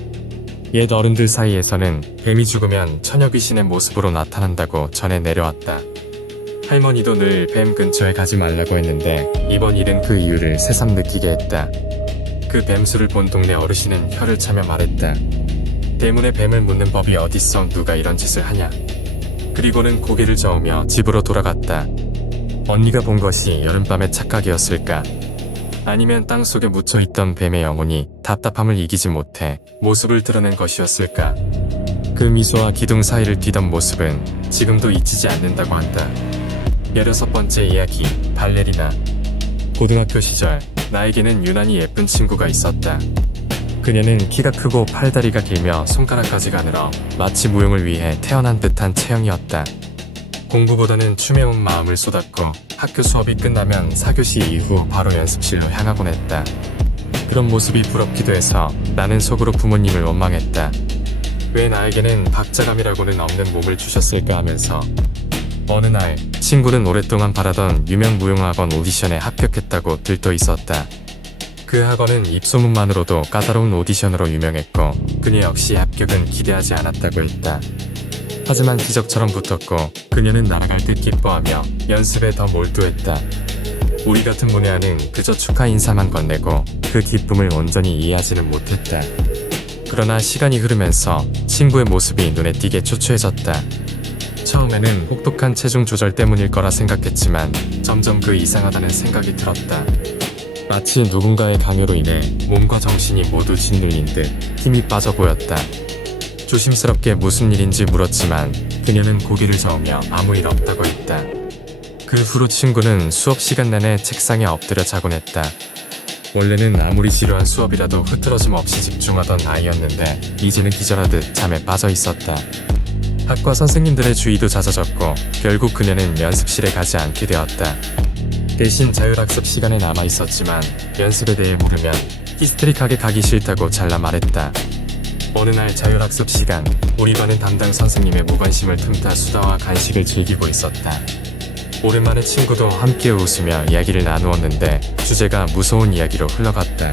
옛 어른들 사이에서는 뱀이 죽으면 처녀 귀신의 모습으로 나타난다고 전해 내려왔다. 할머니도 늘 뱀 근처에 가지 말라고 했는데 이번 일은 그 이유를 새삼 느끼게 했다. 그 뱀수를 본 동네 어르신은 혀를 차며 말했다. 대문에 뱀을 묻는 법이 어딨어 누가 이런 짓을 하냐. 그리고는 고개를 저으며 집으로 돌아갔다. 언니가 본 것이 여름밤의 착각이었을까? 아니면 땅속에 묻혀있던 뱀의 영혼이 답답함을 이기지 못해 모습을 드러낸 것이었을까? 그 미소와 기둥 사이를 뛰던 모습은 지금도 잊히지 않는다고 한다. 16번째 이야기, 발레리나. 고등학교 시절 나에게는 유난히 예쁜 친구가 있었다. 그녀는 키가 크고 팔다리가 길며 손가락까지 가늘어 마치 무용을 위해 태어난 듯한 체형이었다. 공부보다는 춤에 온 마음을 쏟았고 학교 수업이 끝나면 4교시 이후 바로 연습실로 향하곤 했다. 그런 모습이 부럽기도 해서 나는 속으로 부모님을 원망했다. 왜 나에게는 박자감이라고는 없는 몸을 주셨을까 하면서 어느 날 친구는 오랫동안 바라던 유명 무용학원 오디션에 합격했다고 들떠 있었다. 그 학원은 입소문만으로도 까다로운 오디션으로 유명했고 그녀 역시 합격은 기대하지 않았다고 했다. 하지만 기적처럼 붙었고 그녀는 날아갈 듯 기뻐하며 연습에 더 몰두했다. 우리 같은 문외한은 그저 축하 인사만 건네고 그 기쁨을 온전히 이해하지는 못했다. 그러나 시간이 흐르면서 친구의 모습이 눈에 띄게 초췌해졌다. 처음에는 혹독한 체중 조절 때문일 거라 생각했지만 점점 그 이상하다는 생각이 들었다. 마치 누군가의 강요로 인해 몸과 정신이 모두 짓눌린 듯 힘이 빠져 보였다. 조심스럽게 무슨 일인지 물었지만 그녀는 고개를 저으며 아무 일 없다고 했다. 그 후로 친구는 수업 시간 내내 책상에 엎드려 자곤 했다. 원래는 아무리 지루한 수업이라도 흐트러짐 없이 집중하던 아이였는데 이제는 기절하듯 잠에 빠져 있었다. 학과 선생님들의 주의도 잦아졌고 결국 그녀는 연습실에 가지 않게 되었다. 대신 자율학습 시간에 남아 있었지만 연습에 대해 물으면 히스테릭하게 가기 싫다고 잘라 말했다. 어느 날 자율학습 시간, 우리 반은 담당 선생님의 무관심을 틈타 수다와 간식을 즐기고 있었다. 오랜만에 친구도 함께 웃으며 이야기를 나누었는데 주제가 무서운 이야기로 흘러갔다.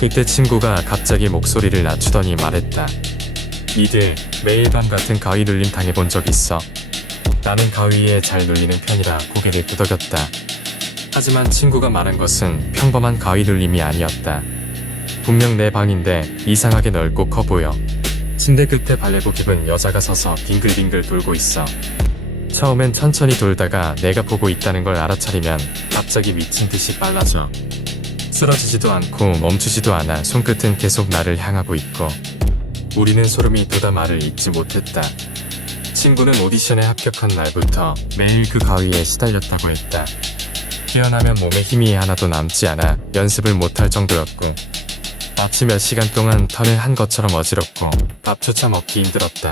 그때 친구가 갑자기 목소리를 낮추더니 말했다. 니들 매일 밤 같은 가위 눌림 당해본 적 있어? 나는 가위에 잘 눌리는 편이라 고개를 끄덕였다. 하지만 친구가 말한 것은 평범한 가위 눌림이 아니었다. 분명 내 방인데 이상하게 넓고 커 보여. 침대 끝에 발레복 입은 여자가 서서 빙글빙글 돌고 있어. 처음엔 천천히 돌다가 내가 보고 있다는 걸 알아차리면 갑자기 미친 듯이 빨라져. 쓰러지지도 않고 멈추지도 않아 손끝은 계속 나를 향하고 있고. 우리는 소름이 돋아 말을 잇지 못했다. 친구는 오디션에 합격한 날부터 매일 그 가위에 시달렸다고 했다. 깨어나면 몸에 힘이 하나도 남지 않아 연습을 못할 정도였고 마치 몇 시간 동안 턴을 한 것처럼 어지럽고 밥조차 먹기 힘들었다.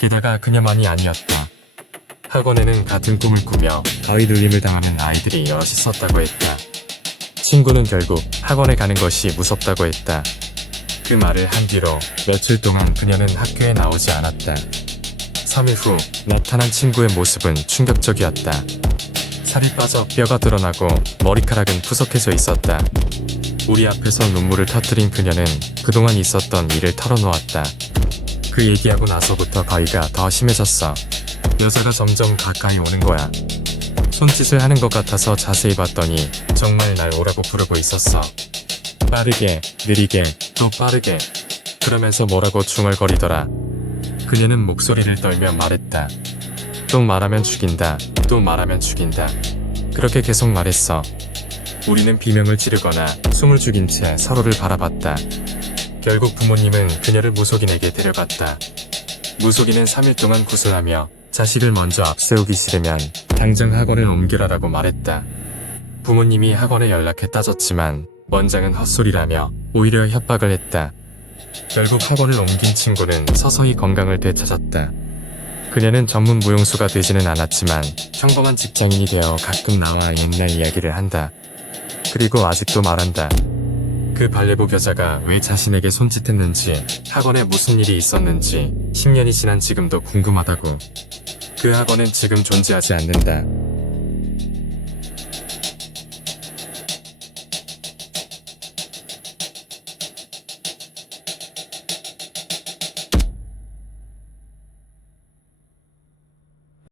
게다가 그녀만이 아니었다. 학원에는 같은 꿈을 꾸며 가위 눌림을 당하는 아이들이 여럿 있었다고 했다. 친구는 결국 학원에 가는 것이 무섭다고 했다. 그 말을 한 뒤로 며칠 동안 그녀는 학교에 나오지 않았다. 3일 후 나타난 친구의 모습은 충격적이었다. 살이 빠져 뼈가 드러나고 머리카락은 푸석해져 있었다. 우리 앞에서 눈물을 터뜨린 그녀는 그동안 있었던 일을 털어놓았다. 그 얘기하고 나서부터 가위가 더 심해졌어. 여자가 점점 가까이 오는 거야. 손짓을 하는 것 같아서 자세히 봤더니 정말 날 오라고 부르고 있었어. 빠르게, 느리게, 또 빠르게. 그러면서 뭐라고 중얼거리더라. 그녀는 목소리를 떨며 말했다. 또 말하면 죽인다. 또 말하면 죽인다. 그렇게 계속 말했어. 우리는 비명을 지르거나 숨을 죽인 채 서로를 바라봤다. 결국 부모님은 그녀를 무속인에게 데려갔다. 무속인은 3일 동안 구슬하며 자식을 먼저 앞세우기 싫으면 당장 학원을 옮기라라고 말했다. 부모님이 학원에 연락해 따졌지만 원장은 헛소리라며 오히려 협박을 했다. 결국 학원을 옮긴 친구는 서서히 건강을 되찾았다. 그녀는 전문 무용수가 되지는 않았지만 평범한 직장인이 되어 가끔 나와 옛날 이야기를 한다. 그리고 아직도 말한다. 그 발레복 여자가 왜 자신에게 손짓했는지, 학원에 무슨 일이 있었는지 10년이 지난 지금도 궁금하다고. 그 학원은 지금 존재하지 않는다.